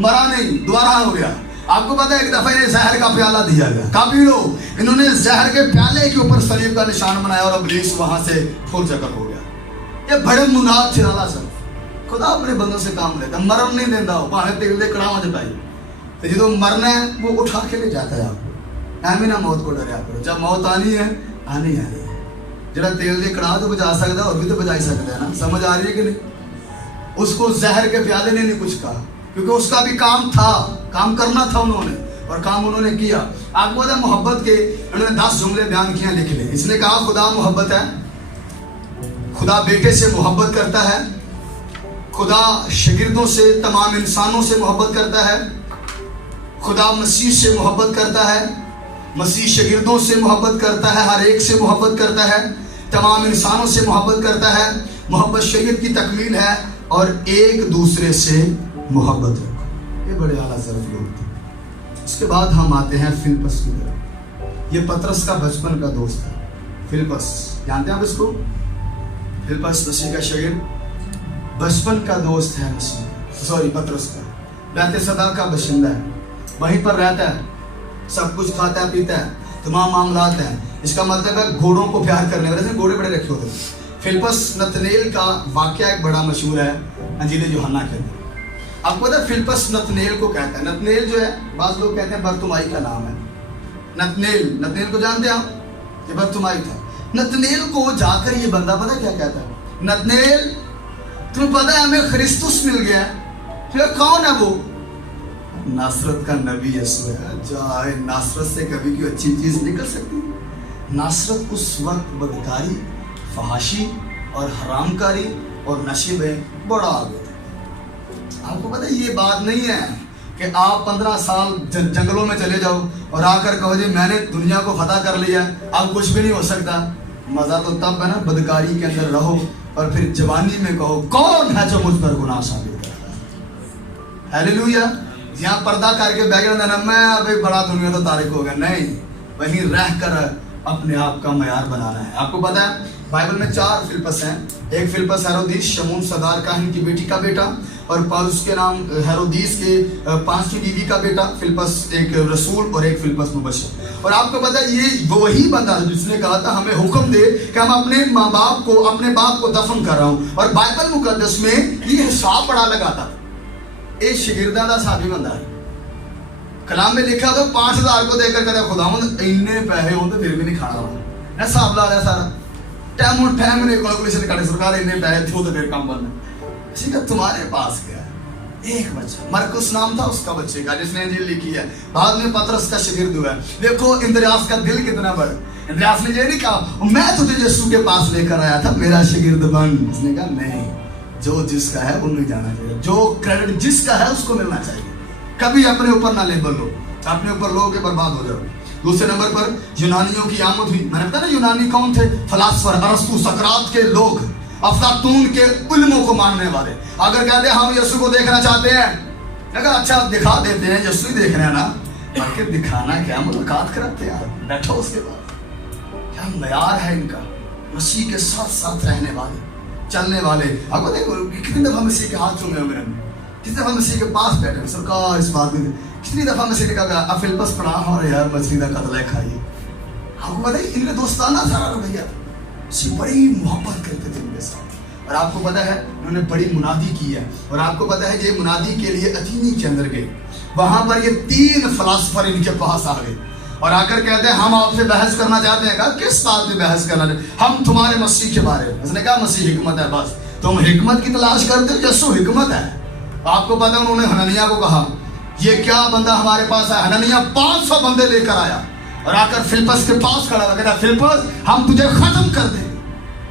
मरा नहीं, दोबारा हो गया। आपको पता है एक दफा इन्हें जहर का प्याला दिया गया, कहा पी लो। इन्होंने जहर के प्याले के ऊपर सलीब का निशान बनाया और इब्लीस वहां से फुरजकल हो गया। ये बड़े मुनाद थे आला सब। खुदा अपने बंदों से काम लेता, मरण नहीं देता हो, भावे तेल दे कड़ावा जटाई तो जो मरना है वो उठा के ले जाता है आपको। एवं ना मौत को डरया करो, जब मौत आनी है आनी है। जरा तेल दे कड़ा तो बजा सकता है और भी तो बजा सकता है ना, समझ आ रही है कि नहीं। उसको जहर के प्याले ने नहीं कुछ कहा, क्योंकि उसका भी काम था, काम करना था उन्होंने, और काम उन्होंने किया। आपको पता है मोहब्बत के उन्होंने 10 जुमले बयान किए, लिख ले। इसने कहा खुदा मोहब्बत है, खुदा बेटे से मोहब्बत करता है, खुदा शागिर्दों से, तमाम इंसानों से मोहब्बत करता है, खुदा मसीह से मोहब्बत करता है, मसीह शागिर्दों से मोहब्बत करता है, हर एक से मोहब्बत करता है, तमाम इंसानों से मोहब्बत करता है। मोहब्बत शागिर्द की तकमील है, और एक दूसरे से मोहब्बत रखो। ये बड़े आला ज़रफ़ लोग थे। उसके बाद हम आते हैं फिलिप्पस की तरफ। ये पतरस का बचपन का दोस्त है, फिलिप्पस, जानते हैं आप इसको? फिलिप्पस मसीह का शागिर्द, बचपन का दोस्त है मसीह, पतरस का। बैतसैदा का बशिंदा है, वहीं पर रहता है, सब कुछ खाता है पीता है, तमाम मामलात हैं। इसका मतलब है घोड़ों को प्यार करने वाले, घोड़े बड़े रखे होते हैं। फिलिप्पस नतनेल का वाकया एक बड़ा मशहूर है अंजील यूहन्ना के अंदर। आपको पता है फिलिप्पस नतनेल को कहता है, नतनेल जो है बाज़ लोग कहते हैं बरतुमाई का नाम है। नतनेल को जानते हैं आप? ये बरतुमाई था। नतनेल को जाकर ये बंदा पता क्या कहता है, नतनेल तुम्हें पता है हमें ख्रिस्तुस मिल गया है। फिर कौन है वो? नासरत का नबी यीशु है। जाए नासरत से कभी कोई अच्छी चीज निकल सकती? नासरत उस वक्त बदकारी, फहाशी और हरामकारी और नशे में बड़ा आगे था। आपको पता है ये बात नहीं है कि आप 15 साल जंगलों में चले जाओ और आकर कहो जी मैंने दुनिया को फतह कर लिया, अब कुछ भी नहीं हो सकता। मजा तो तब है ना बदकारी के अंदर रहो और फिर जवानी में कहो कौन है जो मुझ पर गुनाह साबित करता है। हालेलुया। यहाँ पर्दा करके बैकग्राउंड देना मैं अभी बड़ा दुनिया तो तारीख हो गया, नहीं, वहीं रह कर अपने आप का मयार बनाना है। आपको पता है बाइबल में 4 फिलिप्पस हैं। एक फिलिप्पस हेरोदीस शमून सदार काहिन की बेटी का बेटा, और उसके नाम हेरोदीस के 5वीं बीवी का बेटा फिलिप्पस एक रसूल, और एक फिलिप्पस मुबश्शिर। और आपको पता है ये वही बंदा है जिसने कहा था हमें हुक्म दे कि हम अपने माँ बाप को, अपने बाप को दफन कर रहा हूँ। और बाइबल मुकद्दस में ये हिसाब बड़ा लगाता, एक शागिर्दा का साबी बंदा है। कलाम में लिखा तो 5000 को देकर कहता खुदावंद इन्ने पैसे हो तो फिर भी नहीं खाना होगा, हिसाब ला लिया सारा टाइम ने कैलकुलेशन कर सरकार इन्ने पैसे थे तो फिर काम बनना। ठीक है, तुम्हारे पास क्या है? एक बच्चा, मरकुस नाम था उसका बच्चे का, जिसने इंजील लिखी है। बाद में पतरस का शागिर्द हुआ। देखो इंद्रियास का दिल कितना बड़ा। इंद्रियास ने ये नहीं कहा मैं तुझे यीशु के पास लेकर आया था मेरा शागिर्द बन। उसने कहा नहीं, जो जिसका है वो नहीं जाना चाहिए, जो क्रेडिट जिसका है उसको मिलना चाहिए। कभी अपने ऊपर ना लेबल लो, अपने ऊपर लो के बर्बाद हो जाओ। दूसरे नंबर पर यूनानियों की आमद हुई। मैंने बताया ना यूनानी कौन थे? फलासफर, अरस्तु, सकरात के लोग, अफलातून के इल्मों को मानने वाले। अगर कहते हैं हम यीशु को देखना चाहते हैं, अगर अच्छा दिखा देते हैं, यीशु ही देख रहे हैं ना, बाकी दिखाना क्या, मुलाकात कराते हैं यार, बैठो उसके बाद। क्या मयार है इनका, मसीह के साथ साथ रहने वाले, चलने वाले। आपको देखो कितनी दफा मसीह के हाथ चूमे मेरे में, कितनी दफा मसीह के पास बैठे सरकार इस बात में, कितनी दफा मसीह ने कहा फिलिप्पस पढ़ा और यार मछली का कतला खाइए। आपको पता है इनके दोस्ताना सारा रवैया था, बड़ी मोहब्बत करते थे इनके साथ। और आपको पता है उन्होंने बड़ी मुनादी की है। और आपको पता है ये मुनादी के लिए अथीनी के अंदर गए, वहां पर ये 3 फलासफर इनके पास आ गए और आकर कहते हैं हम आपसे बहस करना चाहते हैं। कहा किस बात पे बहस करना चाहते? हम तुम्हारे मसीह के बारे में। उसने कहा मसीह हिकमत है, बस तुम हिकमत की तलाश करते हो, यीशु हिकमत है। आपको पता है उन्होंने हननिया को कहा ये क्या बंदा हमारे पास है? हननिया 500 बंदे लेकर आया और आकर फिलिप्पस के पास खड़ा कहता फिलिप्पस हम तुझे खत्म कर देंगे।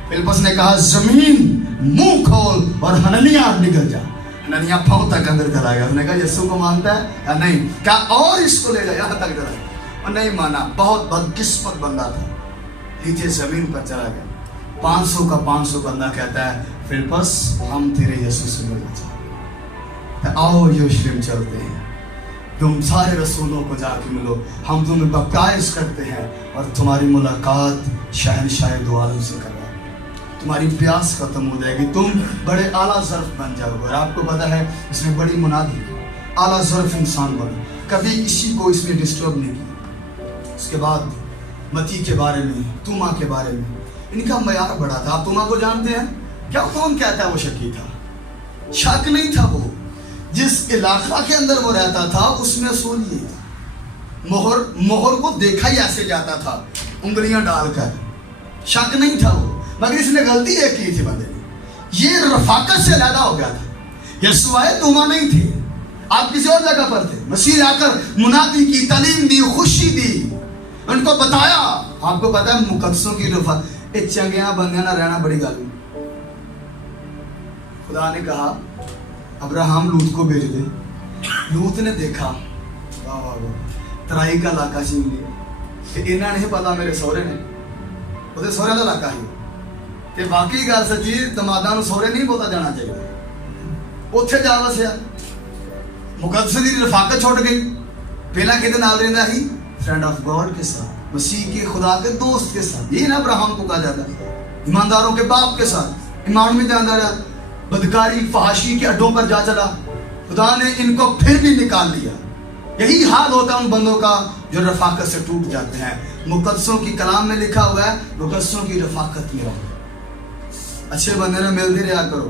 फिलिप्पस ने कहा जमीन मुंह खोल और हननिया निकल जा। हननिया पांव तक अंदर चला गया। उसने कहा यीशु को मानता है या नहीं? क्या और इसको ले जा, यहाँ तक चला गया और नहीं माना। बहुत बदकिस्मत बंदा था, नीचे जमीन पर चला गया। 500 का 500 बंदा कहता है फिलिप्पस हम तेरे यीशु से मिलना चाहते हैं, आओ यरूशलेम चलते हैं, तुम सारे रसूलों को जाके मिलो, हम तुम्हें बप्ताइज करते हैं और तुम्हारी मुलाकात शहंशाह दो आलम से करवाएंगे। तुम्हारी प्यास खत्म हो जाएगी, तुम बड़े आला ज़र्फ बन जाओगे। और आपको पता है इसने बड़ी मुनादी की। आला ज़र्फ इंसान बना, कभी किसी को इसने डिस्टर्ब नहीं किया। उसके बाद मती के बारे में, तुमा के बारे में इनका मयार बड़ा था। आप तुमा को जानते हैं क्या? कौन कहता है वो शकी था? शक नहीं था, वो जिस इलाका के अंदर वो रहता था उसमें असूल ये था, मोहर को देखा ही ऐसे जाता था उंगलियां डालकर, शक नहीं था वो। मगर इसने गलती एक की थी बंदे ने, ये रफाकत से अलहदा हो गया था। यीशुआए तुमा नहीं थे, आप किसी और जगह पर थे। मसीह आकर मुनादी की, तालीम दी, खुशी दी, उनको बताया। आपको पता है मुकद्दसों की रफाकत, एक चंगिया बंदियां ना रहना बड़ी गल। खुदा ने कहा अब्राहम लूत को भेज दे। लूत ने देखा, वाह वाह वाह, तराई का इलाका छीन लिया कि इन्हें नहीं पता मेरे सहुरे ने, ਉਹਦੇ ਸਹੁਰਿਆਂ ਦਾ ਇਲਾਕਾ ਸੀ ਤੇ ਬਾਕੀ ਗੱਲ ਸੱਚੀ, ਦਮਾਦਾਂ ਨੂੰ ਸਹੁਰੇ ਨਹੀਂ ਬਹੁਤਾ ਜਾਣਾ ਚਾਹੀਦਾ। ਉੱਥੇ ਜਾ ਵਸਿਆ, ਮੁਕੱਦਸ ਦੀ ਰਫਾਕਤ ਛੁੱਟ ਗਈ। ਪਹਿਲਾਂ ਕਿਹਦੇ ਨਾਲ ਰਹਿੰਦਾ ਸੀ? फ्रेंड ऑफ गॉड के साथ, मसीह के खुदा के दोस्त के साथ। ये ना अब्राहम को कहा जाता है, ईमानदारों के बाप के साथ ईमान में जाता रहा, बदकारी फहाशी के अड्डों पर जा चला। खुदा ने इनको फिर भी निकाल लिया। यही हाल होता है उन बंदों का जो रफाकत से टूट जाते हैं। मुकद्दसों की कलाम में लिखा हुआ है, मुकद्दसों की रफाकत में रहो। अच्छे बंदे ने मिलते रहा करो।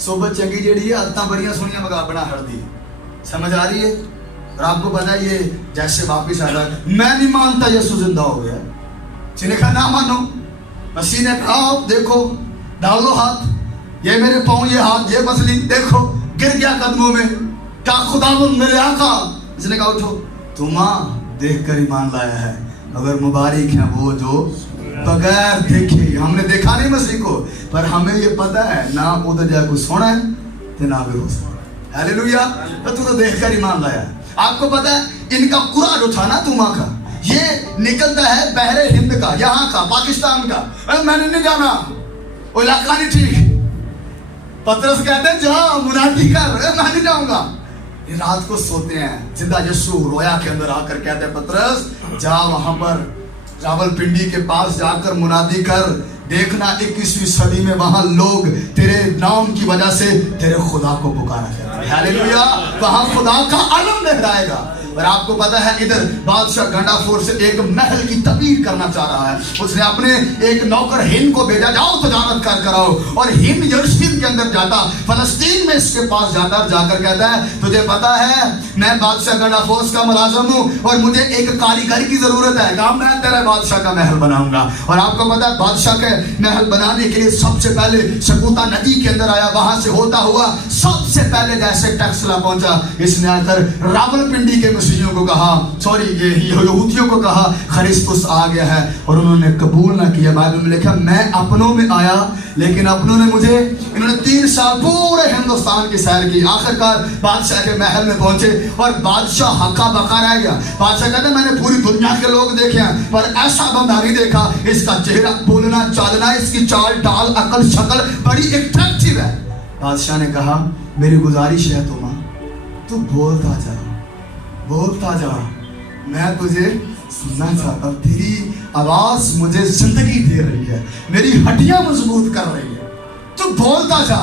सोबत चंगी जेड़ी है, आदतां बड़ियां सोहनियां मगाबना हड़दी, समझ आ रही है? और आपको पता है ये जैसे वापिस आ रहा है, मैं नहीं मानता यीशु जिंदा हो गया। जिन्हें कहा ना मानो, मसीह ने कहा देखो डाल लो हाथ, ये मेरे पाँव, ये हाथ, ये मसली देखो, गिर गया कदमों में। क्या खुदा मेरे आका? इसने कहा उठो। तुमा देख कर ईमान लाया है, मगर मुबारक है वो जो बगैर देखे। हमने देखा नहीं मसीह को, पर हमें ये पता है ना उधर जाए कुछ सोना है तो ना भी हो सकता। हालेलुया। तो तू तो देख कर ईमान लाया। आपको पता है इनका कुरान उठा ना तुमा का, ये निकलता है बहरे हिंद का, यहाँ का, पाकिस्तान का। मैंने नहीं जाना, वो इलाका नहीं ठीक। पतरस कहते हैं जा मुनादी कर, मैं नहीं जाऊंगा। ये रात को सोते हैं। जिंदा यीशु रोया के अंदर आकर कहते हैं पतरस जा वहां पर रावलपिंडी के पास जाकर मुनादी कर, देखना 21वीं सदी में वहां लोग तेरे नाम की वजह से तेरे खुदा को पुकारा जाएगा। हालेलुया। वहां खुदा का आलम लहराएगा। और आपको पता है इधर बादशाह गंडाफोर से एक महल की तबीर करना चाह रहा है। उसने अपने एक नौकर हिंद को भेजा, जाओ तजारत कर कराओ। और हिंद यरूशलेम के अंदर जाता, फलस्तीन में इसके पास जाता, जाकर कहता है तुझे पता है मैं बादशाह गंडाफोर का मुलाजिम हूँ और मुझे एक कारीगर की जरूरत है, काम मैं तेरा बादशाह का महल बनाऊंगा। और आपको पता है बादशाह के महल बनाने के लिए सबसे पहले शकुता नदी के अंदर आया, वहां से होता हुआ सबसे पहले जैसे टैक्सला पहुंचा, इसने आकर रावलपिंडी के मसीहियों को कहा, सॉरी ये यहूदियों को कहा ख्रिस्तुस आ गया है, और उन्होंने कबूल ना किया। बाइबल में लिखा मैं अपनों में आया लेकिन अपनों ने मुझे, इन्होंने 3 साल पूरे हिंदुस्तान की सैर की, आखिरकार बादशाह के महल में पहुंचे और बादशाह हक्का बक्का रह गया। बादशाह कहते मैंने पूरी दुनिया के लोग देखे हैं पर ऐसा बंदा नहीं देखा, इसका चेहरा, बोलना चालना, इसकी चाल डाल, अकल शक्ल बड़ी अट्रैक्टिव है। बादशाह ने कहा मेरी गुजारिश है तुम तू बोलता जा, बोलता जा, मैं तुझे सुनना चाहता हूँ, तेरी आवाज मुझे जिंदगी दे रही है, मेरी हड्डियां मजबूत कर रही है, तू बोलता जा।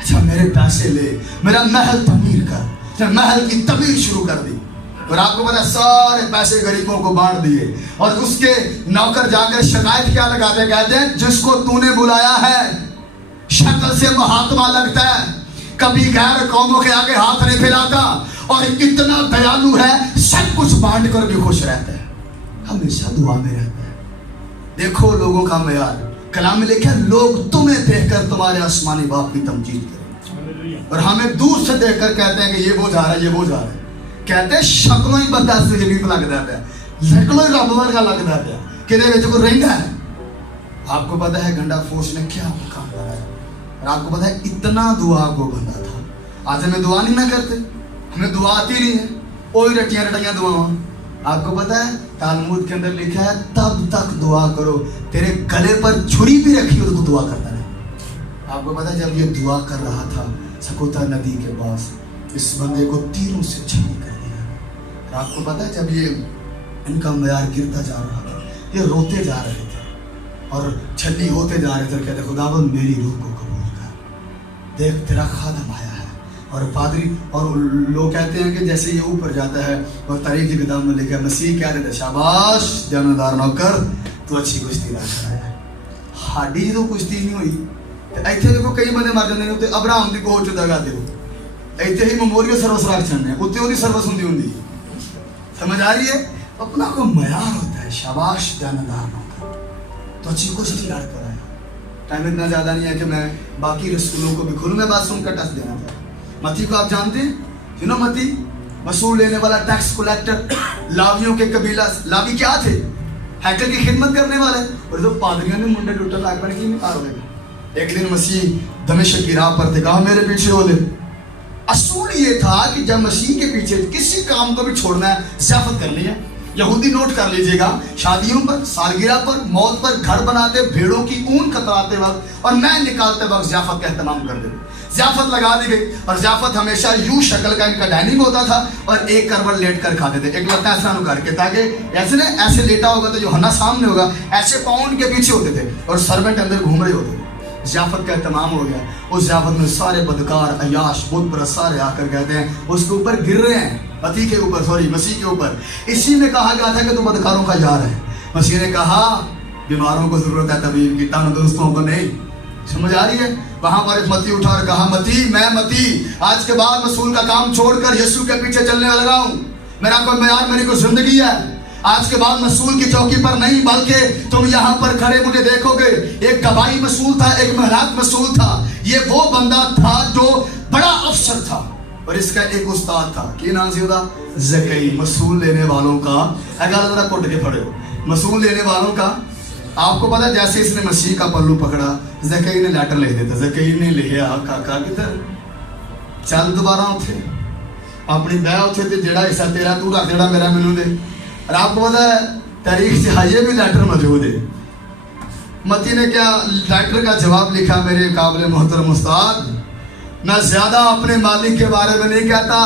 अच्छा मेरे पैसे ले, मेरा महल तमीर कर। महल की तमीर शुरू कर दी और आपको पता सारे पैसे गरीबों को बांट दिए। और उसके नौकर जाकर शिकायत क्या लगाते, कहते हैं जिसको तूने बुलाया है शक्ल से महात्मा लगता है, कभी गैर कौमों के आगे हाथ नहीं फैलाता और इतना दयालु है, सब कुछ बांट कर भी खुश रहता है, हमेशा दुआ में रहता है। देखो लोगों का मयार, कलाम में लिखा है लोग तुम्हें देखकर तुम्हारे आसमानी बाप की तमजीद करें, और हमें दूर से देखकर कहते हैं कि ये वो जा रहा है, ये वो जा रहा है। कहते हैं शक्लों ही बंदा से जलील लगता है, शक्लों ही रब वर्गा लगता है, किधर विच कोई रहिंदा है। आपको पता है गंडाफोर ने क्या काम करा है, और आपको पता है इतना दुआ को बंदा था। आज हमें दुआ नहीं ना करते, हमें दुआ आती नहीं है, वही रटियां रटियां दुआ। आपको पता है तालमुद के अंदर लिखा है तब तक दुआ करो, तेरे गले पर छुरी भी रखी हो तो दुआ करता रहे। आपको पता है जब ये दुआ कर रहा था सकोता नदी के पास, इस बंदे को तीरों से छली कर दिया। और आपको पता है जब ये इनका मयार गिरता जा रहा था, ये रोते जा रहे थे और छली होते जा रहे थे, कहते खुदावंद मेरी रूह को कबूल कर, देख तेरा खादम आया है اور پادری اور لوگ کہتے ہیں کہ جیسے یہ اوپر جاتا ہے اور تاریخ کی کتاب میں لکھا ہے مسیح کہہ رہے تھے شاباش جاندار نوکر تو اچھی کشتی لڑ کر آیا. ہاڈی جو کشتی نہیں ہوئی ایتھے دیکھو کئی بندے مر جاندے نے تے ابراہم دی کوٹ چ دگا دیو ایتھے ہی میموریل سروس رکھ چھڑنے اوتے اودی سروس ہوندی سمجھ آ رہی ہے. اپنا کو معیار ہوتا ہے شاباش جاندار نوکر تو اچھی کشتی لڑ کر آیا. ٹائم اتنا زیادہ نہیں ہے کہ میں باقی رسولوں کو بھی کھولوں. میں بات سن کر ٹچ دینا تھا. متی کو آپ جانتے ہیں یو نو متی وصول لینے والا ٹیکس کلیکٹر لاویوں کے قبیلہ. لاوی کیا تھے؟ ہیکل کی خدمت کرنے والے. اور جو پادریوں نے منڈے ٹوٹل لاگ پر کی نکار ہوئے گا. ایک دن مسیح دمشق کی راہ پر تھے. کہا میرے پیچھے ہو لے. اصول یہ تھا کہ جب مسیح کے پیچھے کسی کام کو بھی چھوڑنا ہے ضیافت کرنی ہے. یہودی نوٹ کر لیجئے گا شادیوں پر سالگرہ پر موت پر گھر بناتے بھیڑوں کی اون کتراتے وقت اور میں نکالتے وقت ضیافت کا اہتمام کر دیتے. ضیافت لگا دی گئی اور ضیافت ہمیشہ یوں شکل کا ان کا ڈائننگ ہوتا تھا اور ایک کروٹ لیٹ کر کھاتے تھے. ایک لگتا ایسا کر کے تاکہ ایسے لیٹا ہوگا تو یوحنا سامنے ہوگا ایسے پاؤں کے پیچھے ہوتے تھے اور سرونٹ اندر گھوم رہے ہوتے تھے. ضیافت کا اہتمام ہو گیا. اس ضیافت میں سارے بدکار عیاش بت پرست سارے آ کر کہتے ہیں اس کے اوپر گر رہے ہیں پتی کے اوپر مسیح کے اوپر. اسی میں کہا گیا تھا کہ تو بدکاروں کا یار ہے. مسیح نے کہا بیماروں کو ضرورت ہے طبیب کی تندرستوں کو نہیں. سمجھ آ رہی ہے. وہاں پر ایک متی اٹھا اور کہا متی آج کے بعد رسول کا کام چھوڑ کر یسوع کے پیچھے چلنے لگا ہوں. میرا کوئی معیار میری کوئی زندگی ہے. آج کے بعد مسئول کی چوکی پر نہیں بلکہ تم یہاں پر کھڑے مجھے دیکھو گے. ایک گواہی مسئول تھا ایک مہلات مسئول تھا. یہ وہ بندہ تھا جو بڑا افسر تھا اور اس کا ایک استاد تھا. کی نام سی ہوتا زکئی. مسئول لینے والوں کا اگر ذرا کٹ کے پڑھے ہو مسئول لینے والوں کا. آپ کو پتا جیسے اس نے مسیح کا پلو پکڑا زکئی نے لیٹر لکھ دیتا. زکئی نے لکھیا کاکا کدھر چل دوبارہ اتھے اپنی بہ اتھے تے جڑا حصہ تیرا تو رکھ جڑا میرا مینوں دے. اور آپ کو پتا ہے تاریخ سے یہ بھی لیٹر موجود ہے. متی نے کیا لیٹر کا جواب لکھا میرے قابل محترم استاد میں زیادہ اپنے مالک کے بارے میں نہیں کہتا.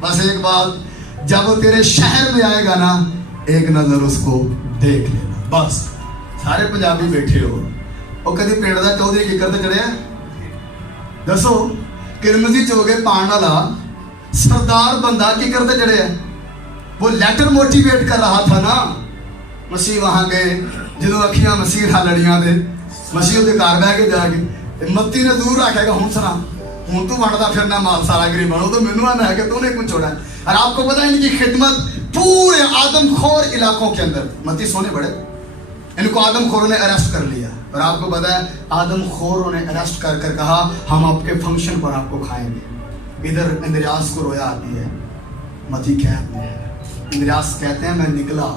بس ایک بات جب وہ تیرے شہر میں آئے گا نا ایک نظر اس کو دیکھ لینا. بس سارے پنجابی بیٹھے ہو وہ کدی پنڈ کا چودھری کی کرتے چڑھے دسو کرمزی چوگے پان والا سردار بندہ کی کرتے چڑھے ہیں. وہ لیٹر موٹیویٹ کر رہا تھا نا. مسیح وہاں گئے جدو اکھیاں مسیح تھا لڑیاں دے مسیح دے کار بہ کے جا کے متی نے دور رکھے گا ہوں سنا ہوں تو بڑھتا پھرنا مال سارا گری بنو تو مینو آنا ہے کہ تو نے کچھ چھوڑا ہے. اور آپ کو پتا ہے ان کی خدمت پورے آدم خور علاقوں کے اندر. متی سونے بڑے ان کو آدم خوروں نے اریسٹ کر لیا اور آپ کو پتا ہے آدم خوروں نے اریسٹ کر کر کہا ہم آپ کے فنکشن پر آپ کو کھائیں گے. ادھر اندریاس کو رویا آتی ہے. متی کہتے ہیں اندریاس کہتے ہیں میں نکلا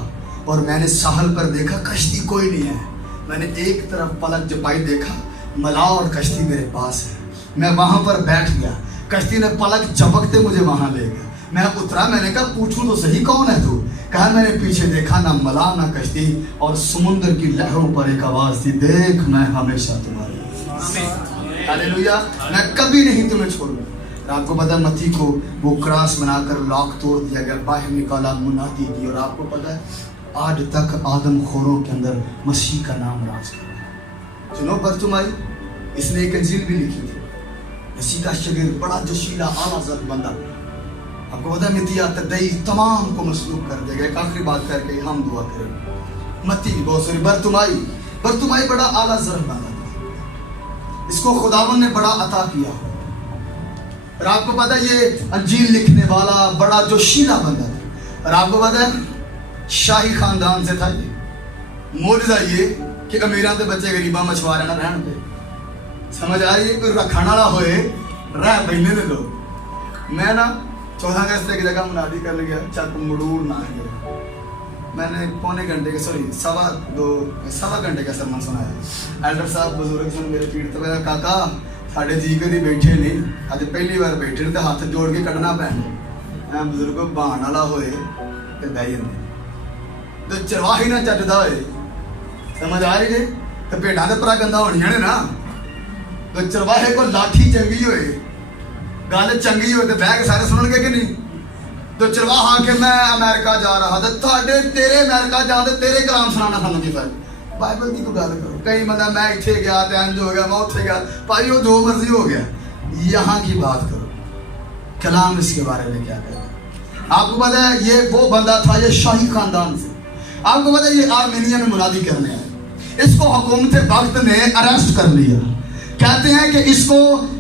اور میں نے ساحل پر دیکھا کشتی کوئی نہیں ہے. میں نے ایک طرف پلک جپائی دیکھا ملا اور کشتی میرے پاس ہے. میں وہاں پر بیٹھ گیا. کشتی نے پلک جھپکتے مجھے وہاں لے گیا. میں اترا. میں نے کہا پوچھوں تو صحیح کون ہے تو؟ کہا میں نے پیچھے دیکھا نہ ملا نہ کشتی اور سمندر کی لہروں پر ایک آواز تھی دیکھ میں ہمیشہ تمہارے. ہاللیلویا. میں کبھی نہیں تمہیں چھوڑوں. آپ کو پتا متی کو وہ کراس بنا کر لاک توڑ دیا گیا باہر نکالا منادی دی. اور آپ کو پتا ہے آج تک آدم خوروں کے اندر مسیح کا نام راج کر رہا ہے. جنو برتمائی اس نے ایک انجیل بھی لکھی تھی. مسیح کا شاگرد بڑا جوشیلا اعلیٰ ذات بندہ. آپ کو پتا ہے متیا تدعی تمام کو مسلوب کر دے گا. ایک آخری بات کر کے ہم دعا کریں. متی بہت سوری برتمائی بڑا اعلیٰ ذات بندہ تھا. اس کو خداوند نے بڑا عطا کیا. اور آپ کو پتا ہے یہ انجیل لکھنے والا بڑا جوشیلا بندہ تھا. اور آپ کو پتا ہے شاہی خاندان سے تھا. یہ معجزہ یہ کہ امیراں دے بچے غریباں مچھوارے نہ رہن پہ. سمجھ آ رہی ہے کوئی رکھانا نہ ہوئے رہ بہنے دے لوگ. میں نا 14 اگست کی جگہ منادی کر لیا چک مڑور نہ ہے. میں نے پونے گھنٹے کے سوا گھنٹے کا سرمن سنایا. ایلڈر صاحب بزرگ سن میرے پیڑ تو میرا کاکا ساڈے جی کدی بیٹھے نہیں اج پہلی بار بیٹھے تو ہاتھ جوڑ کے کڈنا پینا. بزرگ بہان والا ہوئے تو بہ جاتے تو چرواہی نہ چجدا ہوئے. سمجھ آ رہی ہے تو بھیڈاں تے پرا گندا ہونیاں نے نا. تو چرواہے کو لاٹھی چنگی ہوئے گل چنگی ہوئے تو بہ کے سارے سنن گے کہ نہیں. تو چرواہا آ کے میں امریکہ جا رہا تھا تیرے امریکہ جا دے تیرے کلام سنانا تھا مجھے بھائی. بائبل کی تو گل کرو. کئی بندہ میں اتنے گیا تو انج ہو گیا میں اتنے گیا بھائی وہ جو مرضی ہو گیا. یہاں کی بات کرو. कलाम इसके बारे में क्या कहता है। आपको पता है ये वो बंदा था, ये शाही खानदान से, आपको पता है ये आर्मेनिया में मुनादी करने आया, इसको हुकूमत वक्त ने अरेस्ट कर लिया। कहते हैं कि इसको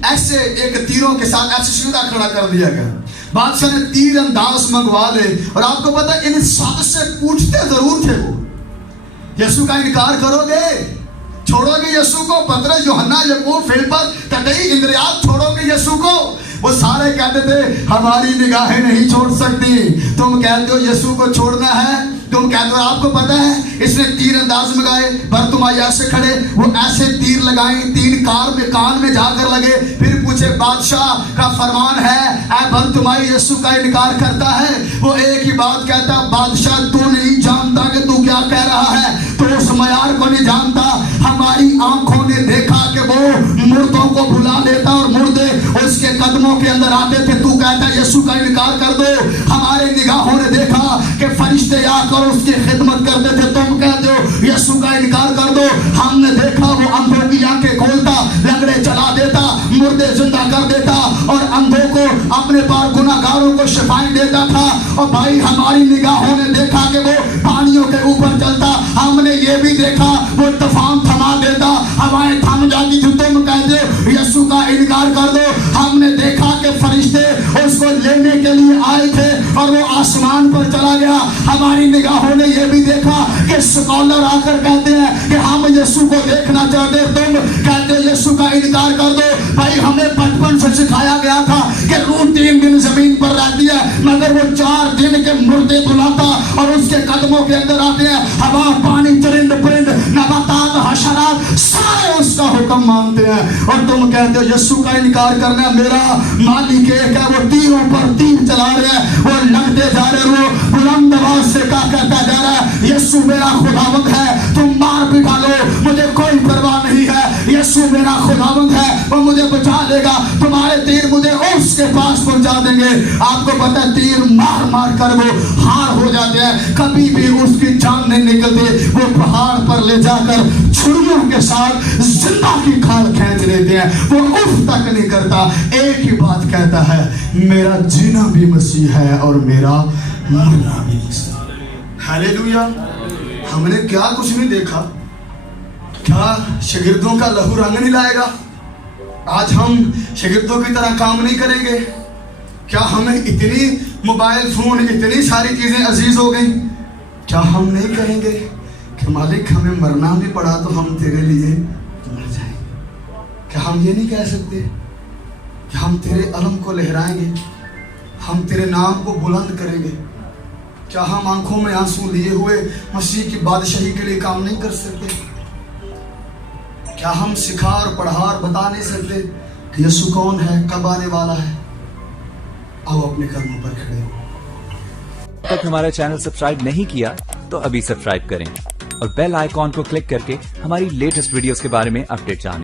ऐसे एक तीरों के साथ ऐसे सीधा खड़ा कर दिया गया, बादशाह ने तीर अंदाज मंगवा ले। और आपको पता है इन सब से पूछते जरूर थे वो, यीशु का इनकार करोगे, छोड़ोगे यीशु को? पतरस, यूहन्ना, याकूब, फिलिप्पस, तदई, इंद्रियास, छोड़ोगे यीशु को? वो सारे कहते थे हमारी निगाहें नहीं छोड़ सकती। तुम कहते हो यीशु को छोड़ना है, तुम कहते हो। आपको पता है इसने तीर अंदाज मंगाए, बरतुमाई ऐसे खड़े, वो ऐसे तीर लगाए, तीन कान में जाकर लगे। फिर पूछे बादशाह का फरमान है, ऐ बरतुमाई यीशु का इनकार करता है। वो एक ही बात कहता, बादशाह तू नहीं जानता कि तू क्या कह रहा है, तो उस मयार को नहीं जानता। हमारी आंखों ने देखा कि वो मुर्दों को भुला देता और मुर्दे उसके कदमों के अंदर आते थे, तू कहता यीशु का इनकार कर दो। हमारे निगाहों ने देखा कि फरिश्ते आकर उसकी खिदमत करते थे, तुम कहते हो यीशु का इनकार कर दो। हमने देखा वो अंधों की आंखें खोलता, लंगड़े चला देता, मुर्दे जिंदा कर देता और अंधों को अपने पास गुनाहगारों को शिफाएं देता था। और भाई हमारी निगाहों ने देखा कि वो पानियों के ऊपर चलता, हमने ये भी देखा वो तूफान थमा देता, हवाएं थम जाती थी, तुम कहते हो यीशु का इनकार कर दो। हमने देखा कि फरिश्ते उसको लेने के लिए आए थे और वो आसमान पर चला गया। हमारी निगाहों ने ये भी देखा कि स्कॉलर आकर कहते हैं कि हम यीशु को देखना चाहते, तुम कहते हो यीशु का इनकार कर दो। भाई हमें बचपन से सिखाया गया था कि रूह 3 दिन जमीन पर रहती है, मगर वो 4 दिन के मुर्दे बुलाता और उसके कदमों के अंदर आते हैं। हवा, पानी, चरिंद परिंद, नबातात, हशरात सारे उसका हुक्म मानते हैं। और तुम कहते हो यीशु का इनकार करना, मेरा मालिक एक है, वो तीरों पर तीर चला रहे हैं, वो लगते जा रहे, वो बुलंद आवाज से क्या कहता जा रहा है, यीशु मेरा खुदावंद है, तुम मार भी डालो मुझे कोई परवाह नहीं है, यीशु मेरा खुदावंद है, वो मुझे बचा लेगा, तुम्हारे तीर मुझे उसके पास पहुंचा देंगे। आपको पता है तीर मार मार कर वो हार हो जाते हैं, कभी भी उसकी जान नहीं निकलती। वो पहाड़ पर ले जाकर छुरियों के साथ जिंदा की खाल खींच लेते हैं, वो उफ तक नहीं करता। एक ही बात कहता है, मेरा जीना भी मसीह है और मेरा मरना भी मसीह है। हालेलुया। हमने क्या कुछ नहीं देखा, क्या शागिर्दों का लहू रंग नहीं लाएगा? आज हम शागिर्दों की तरह काम नहीं करेंगे? क्या हमें इतनी मोबाइल फोन, इतनी सारी चीजें अजीज हो गई, क्या हम नहीं कहेंगे कि मालिक हमें मरना भी पड़ा तो हम तेरे लिए मर जाएंगे? क्या हम ये नहीं कह सकते कि हम तेरे अलम को लहराएंगे, हम तेरे नाम को बुलंद करेंगे? क्या हम आंखों में आंसू लिए हुए मसीह की बादशाही के लिए काम नहीं कर सकते? क्या हम सिखा और पढ़ा और बता नहीं सकते कि यीशु कौन है, कब आने वाला है? आओ अपने कदमों पर खड़े हो। तक हमारा चैनल सब्सक्राइब नहीं किया तो अभी सब्सक्राइब करें और बेल आइकॉन को क्लिक करके हमारी लेटेस्ट वीडियोस के बारे में अपडेट जानें।